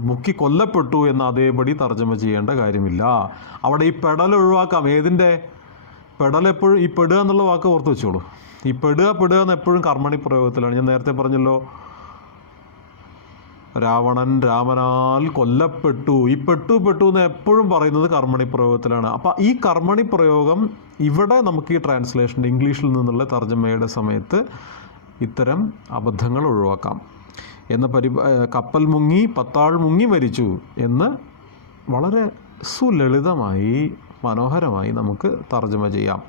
മുക്കി കൊല്ലപ്പെട്ടു എന്ന് അതേപടി തർജ്ജമ ചെയ്യേണ്ട കാര്യമില്ല. അവിടെ ഈ പെടൽ ഒഴിവാക്കാം. ഏതിൻ്റെ പെടൽ? എപ്പോഴും ഈ പെടുക എന്നുള്ള വാക്ക് ഓർത്ത് വെച്ചോളൂ. ഈ പെടുക എന്ന് എപ്പോഴും കർമ്മണി പ്രയോഗത്തിലാണ്. ഞാൻ നേരത്തെ പറഞ്ഞല്ലോ, രാവണൻ രാമനാൽ കൊല്ലപ്പെട്ടു. ഈ പെട്ടു എന്ന് എപ്പോഴും പറയുന്നത് കർമ്മണി പ്രയോഗത്തിലാണ്. അപ്പം ഈ കർമ്മണി പ്രയോഗം ഇവിടെ നമുക്ക് ഈ ട്രാൻസ്ലേഷൻ ഇംഗ്ലീഷിൽ നിന്നുള്ള തർജ്ജമയുടെ സമയത്ത് ഇത്തരം അബദ്ധങ്ങൾ ഒഴിവാക്കാം. കപ്പൽ മുങ്ങി 10 ആൾ മുങ്ങി മരിച്ചു എന്ന് വളരെ സുലളിതമായി മനോഹരമായി നമുക്ക് തർജ്ജമ ചെയ്യാം.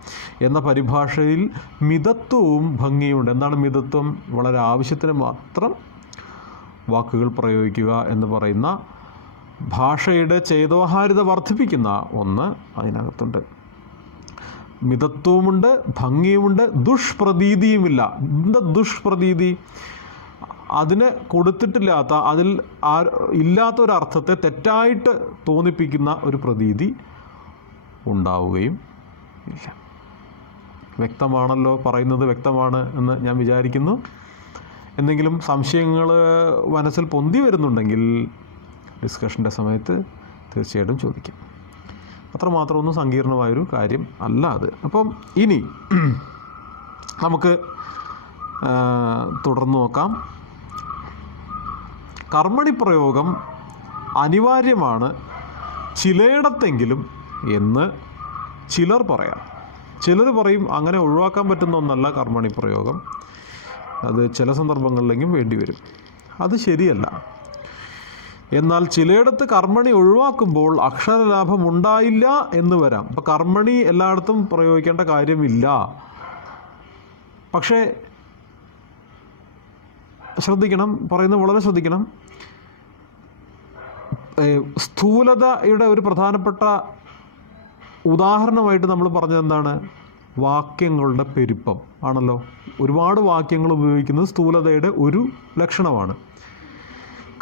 എന്ന പരിഭാഷയിൽ മിതത്വവും ഭംഗിയുണ്ട്. എന്താണ് മിതത്വം? വളരെ ആവശ്യത്തിന് മാത്രം വാക്കുകൾ പ്രയോഗിക്കുക എന്ന് പറയുന്ന ഭാഷയുടെ ചേതോഹാരിത വർദ്ധിപ്പിക്കുന്ന ഒന്ന് അതിനകത്തുണ്ട്. മിതത്വവുമുണ്ട്, ഭംഗിയുമുണ്ട്, ദുഷ്പ്രതീതിയുമില്ല. എന്താ ദുഷ്പ്രതീതി? അതിന് കൊടുത്തിട്ടില്ലാത്ത, അതിൽ ഇല്ലാത്തൊരർത്ഥത്തെ തെറ്റായിട്ട് തോന്നിപ്പിക്കുന്ന ഒരു പ്രതീതി ഉണ്ടാവുകയും ഇല്ല. വ്യക്തമാണല്ലോ, പറയുന്നത് വ്യക്തമാണ് എന്ന് ഞാൻ വിചാരിക്കുന്നു. എന്തെങ്കിലും സംശയങ്ങൾ മനസ്സിൽ പൊന്തി വരുന്നുണ്ടെങ്കിൽ ഡിസ്കഷൻ്റെ സമയത്ത് തീർച്ചയായിട്ടും ചോദിക്കും. അത്രമാത്രം ഒന്നും സങ്കീർണമായൊരു കാര്യം അല്ല അത്. അപ്പം ഇനി നമുക്ക് തുടർന്ന് നോക്കാം. കർമ്മണി പ്രയോഗം അനിവാര്യമാണ് ചിലയിടത്തെങ്കിലും എന്ന് ചിലർ പറയാം. ചിലർ പറയും അങ്ങനെ ഒഴിവാക്കാൻ പറ്റുന്ന ഒന്നല്ല കർമ്മണി പ്രയോഗം, അത് ചില സന്ദർഭങ്ങളിലെങ്കിലും വേണ്ടി വരും. അത് ശരിയല്ല. എന്നാൽ ചിലയിടത്ത് കർമ്മണി ഒഴിവാക്കുമ്പോൾ അക്ഷരലാഭം ഉണ്ടായില്ല എന്ന് വരാം. അപ്പം കർമ്മണി എല്ലായിടത്തും പ്രയോഗിക്കേണ്ട കാര്യമില്ല. പക്ഷേ ശ്രദ്ധിക്കണം, പറയുന്നത് വളരെ ശ്രദ്ധിക്കണം. സ്ഥൂലതയുടെ ഒരു പ്രധാനപ്പെട്ട ഉദാഹരണമായിട്ട് നമ്മൾ പറഞ്ഞത് എന്താണ്? വാക്യങ്ങളുടെ പെരുപ്പം ആണല്ലോ. ഒരുപാട് വാക്യങ്ങൾ ഉപയോഗിക്കുന്നത് സ്ഥൂലതയുടെ ഒരു ലക്ഷണമാണ്.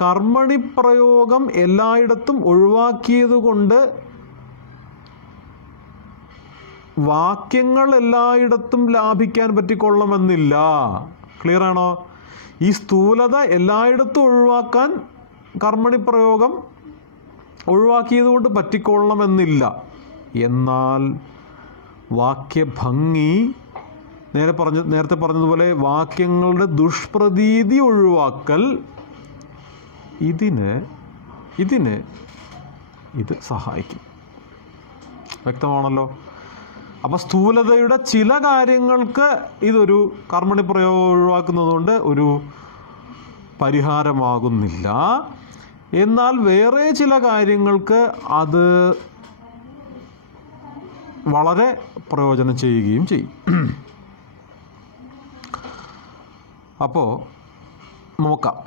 കർമ്മണി പ്രയോഗം എല്ലായിടത്തും ഒഴിവാക്കിയത് കൊണ്ട് വാക്യങ്ങൾ എല്ലായിടത്തും ലാഭിക്കാൻ പറ്റിക്കൊള്ളണമെന്നില്ല. ക്ലിയർ ആണോ? ഈ സ്ഥൂലത എല്ലായിടത്തും ഒഴിവാക്കാൻ കർമ്മണി പ്രയോഗം ഒഴിവാക്കിയത് കൊണ്ട് പറ്റിക്കൊള്ളണമെന്നില്ല. എന്നാൽ വാക്യഭംഗി, നേരത്തെ പറഞ്ഞതുപോലെ വാക്യങ്ങളുടെ ദുഷ്പ്രതീതി ഒഴിവാക്കൽ, ഇതിന് ഇത് സഹായിക്കും. വ്യക്തമാണല്ലോ. അപ്പോൾ സ്ഥൂലതയുടെ ചില കാര്യങ്ങൾക്ക് ഇതൊരു കർമ്മണി പ്രയോഗം ഒഴിവാക്കുന്നതുകൊണ്ട് ഒരു പരിഹാരമാകുന്നില്ല. എന്നാൽ വേറെ ചില കാര്യങ്ങൾക്ക് അത് വളരെ പ്രയോജനം ചെയ്യുകയും ചെയ്യും. അപ്പോൾ നോക്കാം.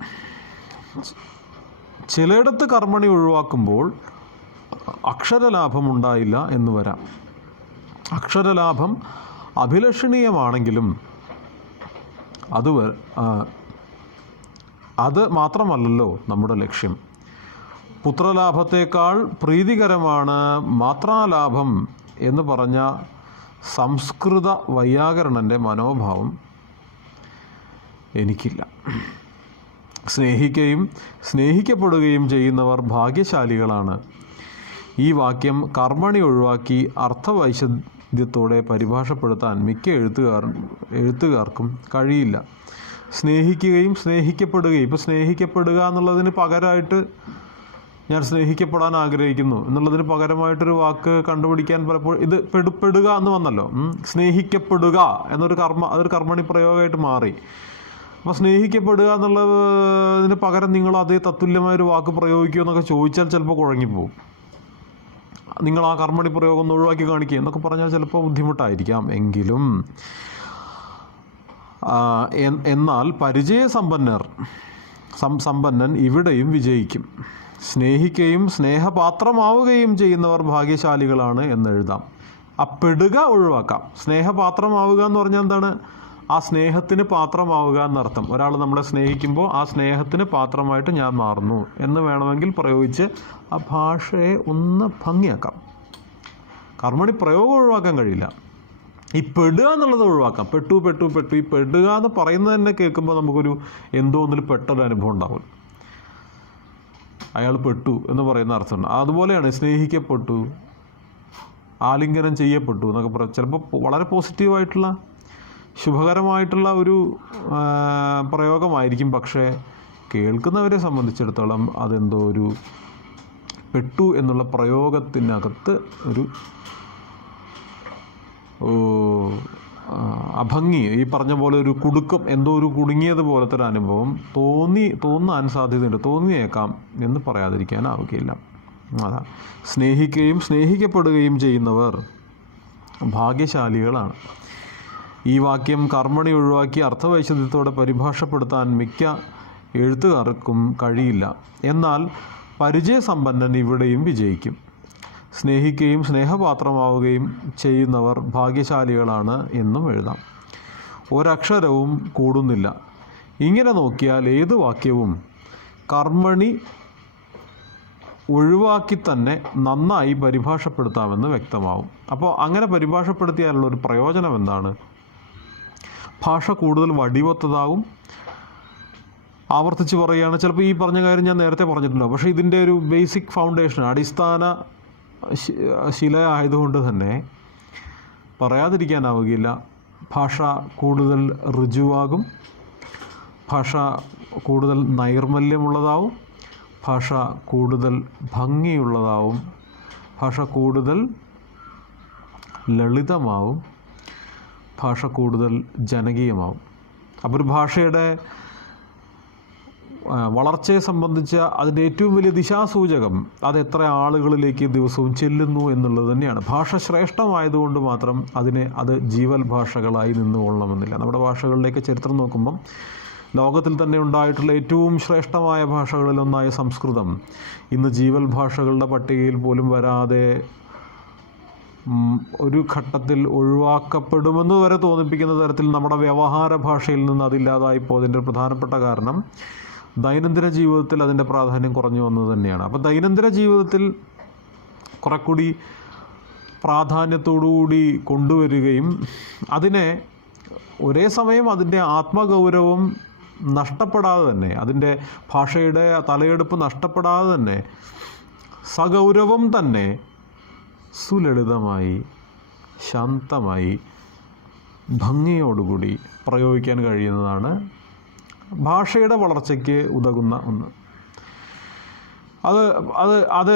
ചിലയിടത്ത് കർമ്മണി ഒഴിവാക്കുമ്പോൾ അക്ഷരലാഭം ഉണ്ടായില്ല എന്ന് വരാം. അക്ഷരലാഭം അഭിലഷണീയമാണെങ്കിലും അത് മാത്രമല്ലല്ലോ നമ്മുടെ ലക്ഷ്യം. പുത്രലാഭത്തേക്കാൾ പ്രീതികരമാണ് മാത്രാലാഭം എന്ന് പറഞ്ഞ സംസ്കൃത വൈയാകരണൻ്റെ മനോഭാവം എനിക്കില്ല. സ്നേഹിക്കുകയും സ്നേഹിക്കപ്പെടുകയും ചെയ്യുന്നവർ ഭാഗ്യശാലികളാണ്. ഈ വാക്യം കർമ്മണി ഒഴിവാക്കി അർത്ഥവൈശദ്യത്തോടെ പരിഭാഷപ്പെടുത്താൻ മിക്ക എഴുത്തുകാർക്കും കഴിയില്ല. സ്നേഹിക്കുകയും സ്നേഹിക്കപ്പെടുകയും, ഇപ്പോൾ സ്നേഹിക്കപ്പെടുക എന്നുള്ളതിന് പകരമായിട്ട് ഞാൻ സ്നേഹിക്കപ്പെടാൻ ആഗ്രഹിക്കുന്നു എന്നുള്ളതിന് പകരമായിട്ടൊരു വാക്ക് കണ്ടുപിടിക്കാൻ പലപ്പോഴും ഇത് പെടുക എന്ന് വന്നല്ലോ. സ്നേഹിക്കപ്പെടുക അതൊരു കർമ്മണി പ്രയോഗമായിട്ട് മാറി. അപ്പോൾ സ്നേഹിക്കപ്പെടുക എന്നുള്ളതിന് പകരം നിങ്ങൾ അതേ തത്തുല്യമായൊരു വാക്ക് പ്രയോഗിക്കുമോ എന്നൊക്കെ ചോദിച്ചാൽ ചിലപ്പോൾ കുഴങ്ങിപ്പോവും. നിങ്ങൾ ആ കർമ്മണി പ്രയോഗം ഒന്ന് ഒഴിവാക്കി കാണിക്കുക എന്നൊക്കെ പറഞ്ഞാൽ ചിലപ്പോൾ ബുദ്ധിമുട്ടായിരിക്കാം. എങ്കിലും എന്നാൽ സമ്പന്നൻ ഇവിടെയും വിജയിക്കും. സ്നേഹിക്കുകയും സ്നേഹപാത്രമാവുകയും ചെയ്യുന്നവർ ഭാഗ്യശാലികളാണ് എന്നെഴുതാം. ആ പെടുക ഒഴിവാക്കാം. സ്നേഹപാത്രമാവുക എന്ന് പറഞ്ഞാൽ എന്താണ്? ആ സ്നേഹത്തിന് പാത്രമാവുക എന്നർത്ഥം. ഒരാൾ നമ്മളെ സ്നേഹിക്കുമ്പോൾ ആ സ്നേഹത്തിന് പാത്രമായിട്ട് ഞാൻ മാറുന്നു എന്ന് വേണമെങ്കിൽ പ്രയോഗിച്ച് ആ ഭാഷയെ ഒന്ന് ഭംഗിയാക്കാം. കർമ്മണി പ്രയോഗം ഒഴിവാക്കാൻ കഴിയില്ല. ഈ പെടുക എന്നുള്ളത് ഒഴിവാക്കാം. പെട്ടു പെട്ടു പെട്ടു. ഈ പെടുക എന്ന് പറയുന്നത് തന്നെ കേൾക്കുമ്പോൾ നമുക്കൊരു എന്തോ ഒന്നിൽ പെട്ടൊരു അനുഭവം ഉണ്ടാവും. അയാൾ പെട്ടു എന്ന് പറയുന്ന അർത്ഥമുണ്ട്. അതുപോലെയാണ് സ്നേഹിക്കപ്പെട്ടു, ആലിംഗനം ചെയ്യപ്പെട്ടു എന്നൊക്കെ പറയും. ചിലപ്പോൾ വളരെ പോസിറ്റീവായിട്ടുള്ള ശുഭകരമായിട്ടുള്ള ഒരു പ്രയോഗമായിരിക്കും. പക്ഷേ കേൾക്കുന്നവരെ സംബന്ധിച്ചിടത്തോളം അതെന്തോ ഒരു പെട്ടു എന്നുള്ള പ്രയോഗത്തിനകത്ത് ഒരു അഭംഗി, ഈ പറഞ്ഞ പോലെ ഒരു കുടുക്കം, എന്തോ ഒരു കുടുങ്ങിയത് പോലത്തെ ഒരു അനുഭവം തോന്നാൻ സാധ്യതയുണ്ട്. തോന്നിയേക്കാം എന്ന് പറയാതിരിക്കാനാവുകയില്ല. അതാ സ്നേഹിക്കുകയും സ്നേഹിക്കപ്പെടുകയും ചെയ്യുന്നവർ ഭാഗ്യശാലികളാണ്. ഈ വാക്യം കർമ്മണി ഒഴിവാക്കി അർത്ഥവൈശദ്യത്തോടെ പരിഭാഷപ്പെടുത്താൻ മിക്ക എഴുത്തുകാർക്കും കഴിയില്ല. എന്നാൽ പരിചയസമ്പന്നൻ ഇവിടെയും വിജയിക്കും. സ്നേഹിക്കുകയും സ്നേഹപാത്രമാവുകയും ചെയ്യുന്നവർ ഭാഗ്യശാലികളാണ് എന്നും എഴുതാം. ഒരക്ഷരവും കൂടുന്നില്ല. ഇങ്ങനെ നോക്കിയാൽ ഏത് വാക്യവും കർമ്മണി ഒഴിവാക്കി തന്നെ നന്നായി പരിഭാഷപ്പെടുത്താമെന്ന് വ്യക്തമാവും. അപ്പോൾ അങ്ങനെ പരിഭാഷപ്പെടുത്തിയാലുള്ള ഒരു പ്രയോജനം എന്താണ്? ഭാഷ കൂടുതൽ വടിവത്തതാകും. ആവർത്തിച്ച് പറയുകയാണ്, ചിലപ്പോൾ ഈ പറഞ്ഞ കാര്യം ഞാൻ നേരത്തെ പറഞ്ഞിട്ടുണ്ടോ, പക്ഷേ ഇതിൻ്റെ ഒരു ബേസിക് ഫൗണ്ടേഷൻ, അടിസ്ഥാന ശില ആയതുകൊണ്ട് തന്നെ പറയാതിരിക്കാനാവുകയില്ല. ഭാഷ കൂടുതൽ ഋജുവാകും, ഭാഷ കൂടുതൽ നൈർമല്യമുള്ളതാവും, ഭാഷ കൂടുതൽ ഭംഗിയുള്ളതാവും, ഭാഷ കൂടുതൽ ലളിതമാവും, ഭാഷ കൂടുതൽ ജനകീയമാവും. അപ്പോൾ ഒരു ഭാഷയുടെ വളർച്ചയെ സംബന്ധിച്ച അതിൻ്റെ ഏറ്റവും വലിയ ദിശാസൂചകം അത് എത്ര ആളുകളിലേക്ക് ദിവസവും ചെല്ലുന്നു എന്നുള്ളത് തന്നെയാണ്. ഭാഷ ശ്രേഷ്ഠമായതുകൊണ്ട് മാത്രം അത് ജീവൽ ഭാഷകളായി നിന്നുകൊള്ളണമെന്നില്ല. നമ്മുടെ ഭാഷകളിലേക്ക് ചരിത്രം നോക്കുമ്പം ലോകത്തിൽ തന്നെ ഉണ്ടായിട്ടുള്ള ഏറ്റവും ശ്രേഷ്ഠമായ ഭാഷകളിലൊന്നായ സംസ്കൃതം ഇന്ന് ജീവൽ ഭാഷകളുടെ പട്ടികയിൽ പോലും വരാതെ ഒരു ഘട്ടത്തിൽ ഒഴിവാക്കപ്പെടുമെന്ന് വരെ തോന്നിപ്പിക്കുന്ന തരത്തിൽ നമ്മുടെ വ്യവഹാര ഭാഷയിൽ നിന്ന് അതില്ലാതായി പോയതിൻ്റെ പ്രധാനപ്പെട്ട കാരണം ദൈനംദിന ജീവിതത്തിൽ അതിൻ്റെ പ്രാധാന്യം കുറഞ്ഞു വന്നത് തന്നെയാണ്. അപ്പോൾ ദൈനംദിന ജീവിതത്തിൽ കുറെക്കൂടി പ്രാധാന്യത്തോടുകൂടി കൊണ്ടുവരികയും അതിനെ ഒരേ സമയം അതിൻ്റെ ആത്മഗൗരവം നഷ്ടപ്പെടാതെ തന്നെ, അതിൻ്റെ ഭാഷയുടെ തലയെടുപ്പ് നഷ്ടപ്പെടാതെ തന്നെ സഗൗരവം തന്നെ സുലളിതമായി ശാന്തമായി ഭംഗിയോടുകൂടി പ്രയോഗിക്കാൻ കഴിയുന്നതാണ് ഭാഷയുടെ വളർച്ചയ്ക്ക് ഉതകുന്ന ഒന്ന്. അത്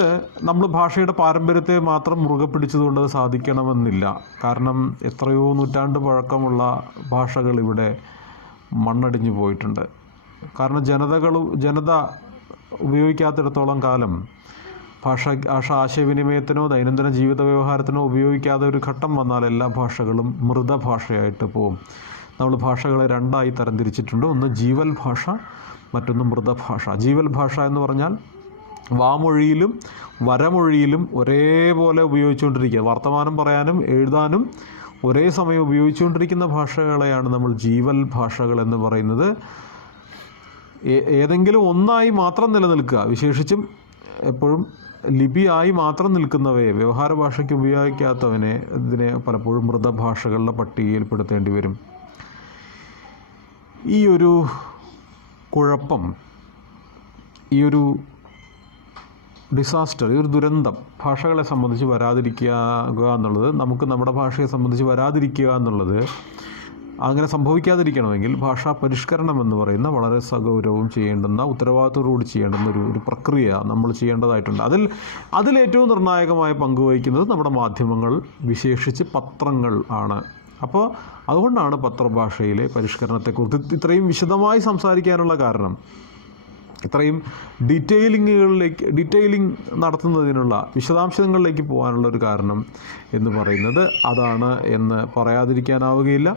നമ്മൾ ഭാഷയുടെ പാരമ്പര്യത്തെ മാത്രം മുറുകെ പിടിച്ചതുകൊണ്ട് അത് സാധിക്കണമെന്നില്ല. കാരണം എത്രയോ നൂറ്റാണ്ട് പഴക്കമുള്ള ഭാഷകൾ ഇവിടെ മണ്ണടിഞ്ഞു പോയിട്ടുണ്ട്. കാരണം ജനത ഉപയോഗിക്കാത്തിടത്തോളം കാലം ഭാഷ ആശയവിനിമയത്തിനോ ദൈനംദിന ജീവിത വ്യവഹാരത്തിനോ ഉപയോഗിക്കാതെ ഒരു ഘട്ടം വന്നാൽ എല്ലാ ഭാഷകളും മൃതഭാഷയായിട്ട് പോവും. നമ്മൾ ഭാഷകളെ രണ്ടായി തരംതിരിച്ചിട്ടുണ്ട്. ഒന്ന് ജീവൽ ഭാഷ, മറ്റൊന്ന് മൃതഭാഷ. ജീവൽ ഭാഷ എന്ന് പറഞ്ഞാൽ വാമൊഴിയിലും വരമൊഴിയിലും ഒരേപോലെ ഉപയോഗിച്ചുകൊണ്ടിരിക്കുക, വർത്തമാനം പറയാനും എഴുതാനും ഒരേ സമയം ഉപയോഗിച്ചുകൊണ്ടിരിക്കുന്ന ഭാഷകളെയാണ് നമ്മൾ ജീവൽ ഭാഷകൾ എന്ന് പറയുന്നത്. ഏതെങ്കിലും ഒന്നായി മാത്രം നിലനിൽക്കുക, വിശേഷിച്ചും എപ്പോഴും ലിപിയായി മാത്രം നിൽക്കുന്നവയെ, വ്യവഹാര ഭാഷയ്ക്ക് ഉപയോഗിക്കാത്തവനെ ഇതിനെ പലപ്പോഴും മൃതഭാഷകളുടെ പട്ടികയിൽപ്പെടുത്തേണ്ടി വരും. ഈ ഒരു കുഴപ്പം, ഈ ഒരു ഡിസാസ്റ്റർ, ഈ ഒരു ദുരന്തം ഭാഷകളെ സംബന്ധിച്ച് വരാതിരിക്കുക എന്നുള്ളത്, നമുക്ക് നമ്മുടെ ഭാഷയെ സംബന്ധിച്ച് വരാതിരിക്കുക എന്നുള്ളത്, അങ്ങനെ സംഭവിക്കാതിരിക്കണമെങ്കിൽ ഭാഷാ പരിഷ്കരണം എന്ന് പറയുന്ന വളരെ സഗൗരവം ചെയ്യേണ്ടുന്ന, ഉത്തരവാദിത്തോടുകൂടി ചെയ്യേണ്ടുന്ന ഒരു പ്രക്രിയ നമ്മൾ ചെയ്യേണ്ടതായിട്ടുണ്ട്. അതിലേറ്റവും നിർണായകമായ പങ്ക് വഹിക്കുന്നത് നമ്മുടെ മാധ്യമങ്ങൾ, വിശേഷിച്ച് പത്രങ്ങൾ ആണ്. അപ്പോൾ അതുകൊണ്ടാണ് പത്രഭാഷയിലെ പരിഷ്കരണത്തെക്കുറിച്ച് ഇത്രയും വിശദമായി സംസാരിക്കാനുള്ള കാരണം. ഇത്രയും ഡീറ്റെയിലിംഗ് നടത്തുന്നതിനുള്ള, വിശദാംശങ്ങളിലേക്ക് പോകാനുള്ള ഒരു കാരണം എന്ന് പറയുന്നത് അതാണ് എന്ന് പറയാതിരിക്കാനാവുകയില്ല.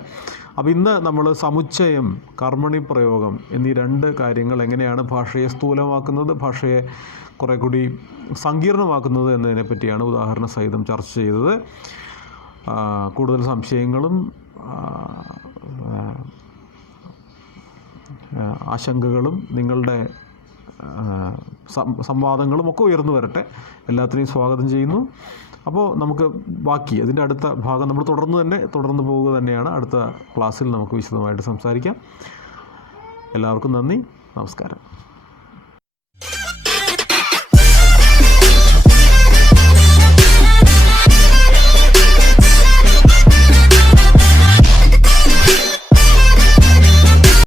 അപ്പോൾ ഇന്ന് നമ്മൾ സമുച്ചയം, കർമ്മണി പ്രയോഗം എന്നീ രണ്ട് കാര്യങ്ങൾ എങ്ങനെയാണ് ഭാഷയെ സ്ഥൂലമാക്കുന്നത്, ഭാഷയെ കുറേ കൂടി സങ്കീർണമാക്കുന്നത് എന്നതിനെ പറ്റിയാണ് ഉദാഹരണ സഹിതം ചർച്ച ചെയ്തത്. കൂടുതൽ സംശയങ്ങളും ആശങ്കകളും നിങ്ങളുടെ സംവാദങ്ങളും ഒക്കെ ഉയർന്നു വരട്ടെ. എല്ലാത്തിനെയും സ്വാഗതം ചെയ്യുന്നു. അപ്പോൾ നമുക്ക് ബാക്കി അതിൻ്റെ അടുത്ത ഭാഗം നമ്മൾ തുടർന്ന് പോവുക തന്നെയാണ്. അടുത്ത ക്ലാസ്സിൽ നമുക്ക് വിശദമായിട്ട് സംസാരിക്കാം. എല്ലാവർക്കും നന്ദി, നമസ്കാരം.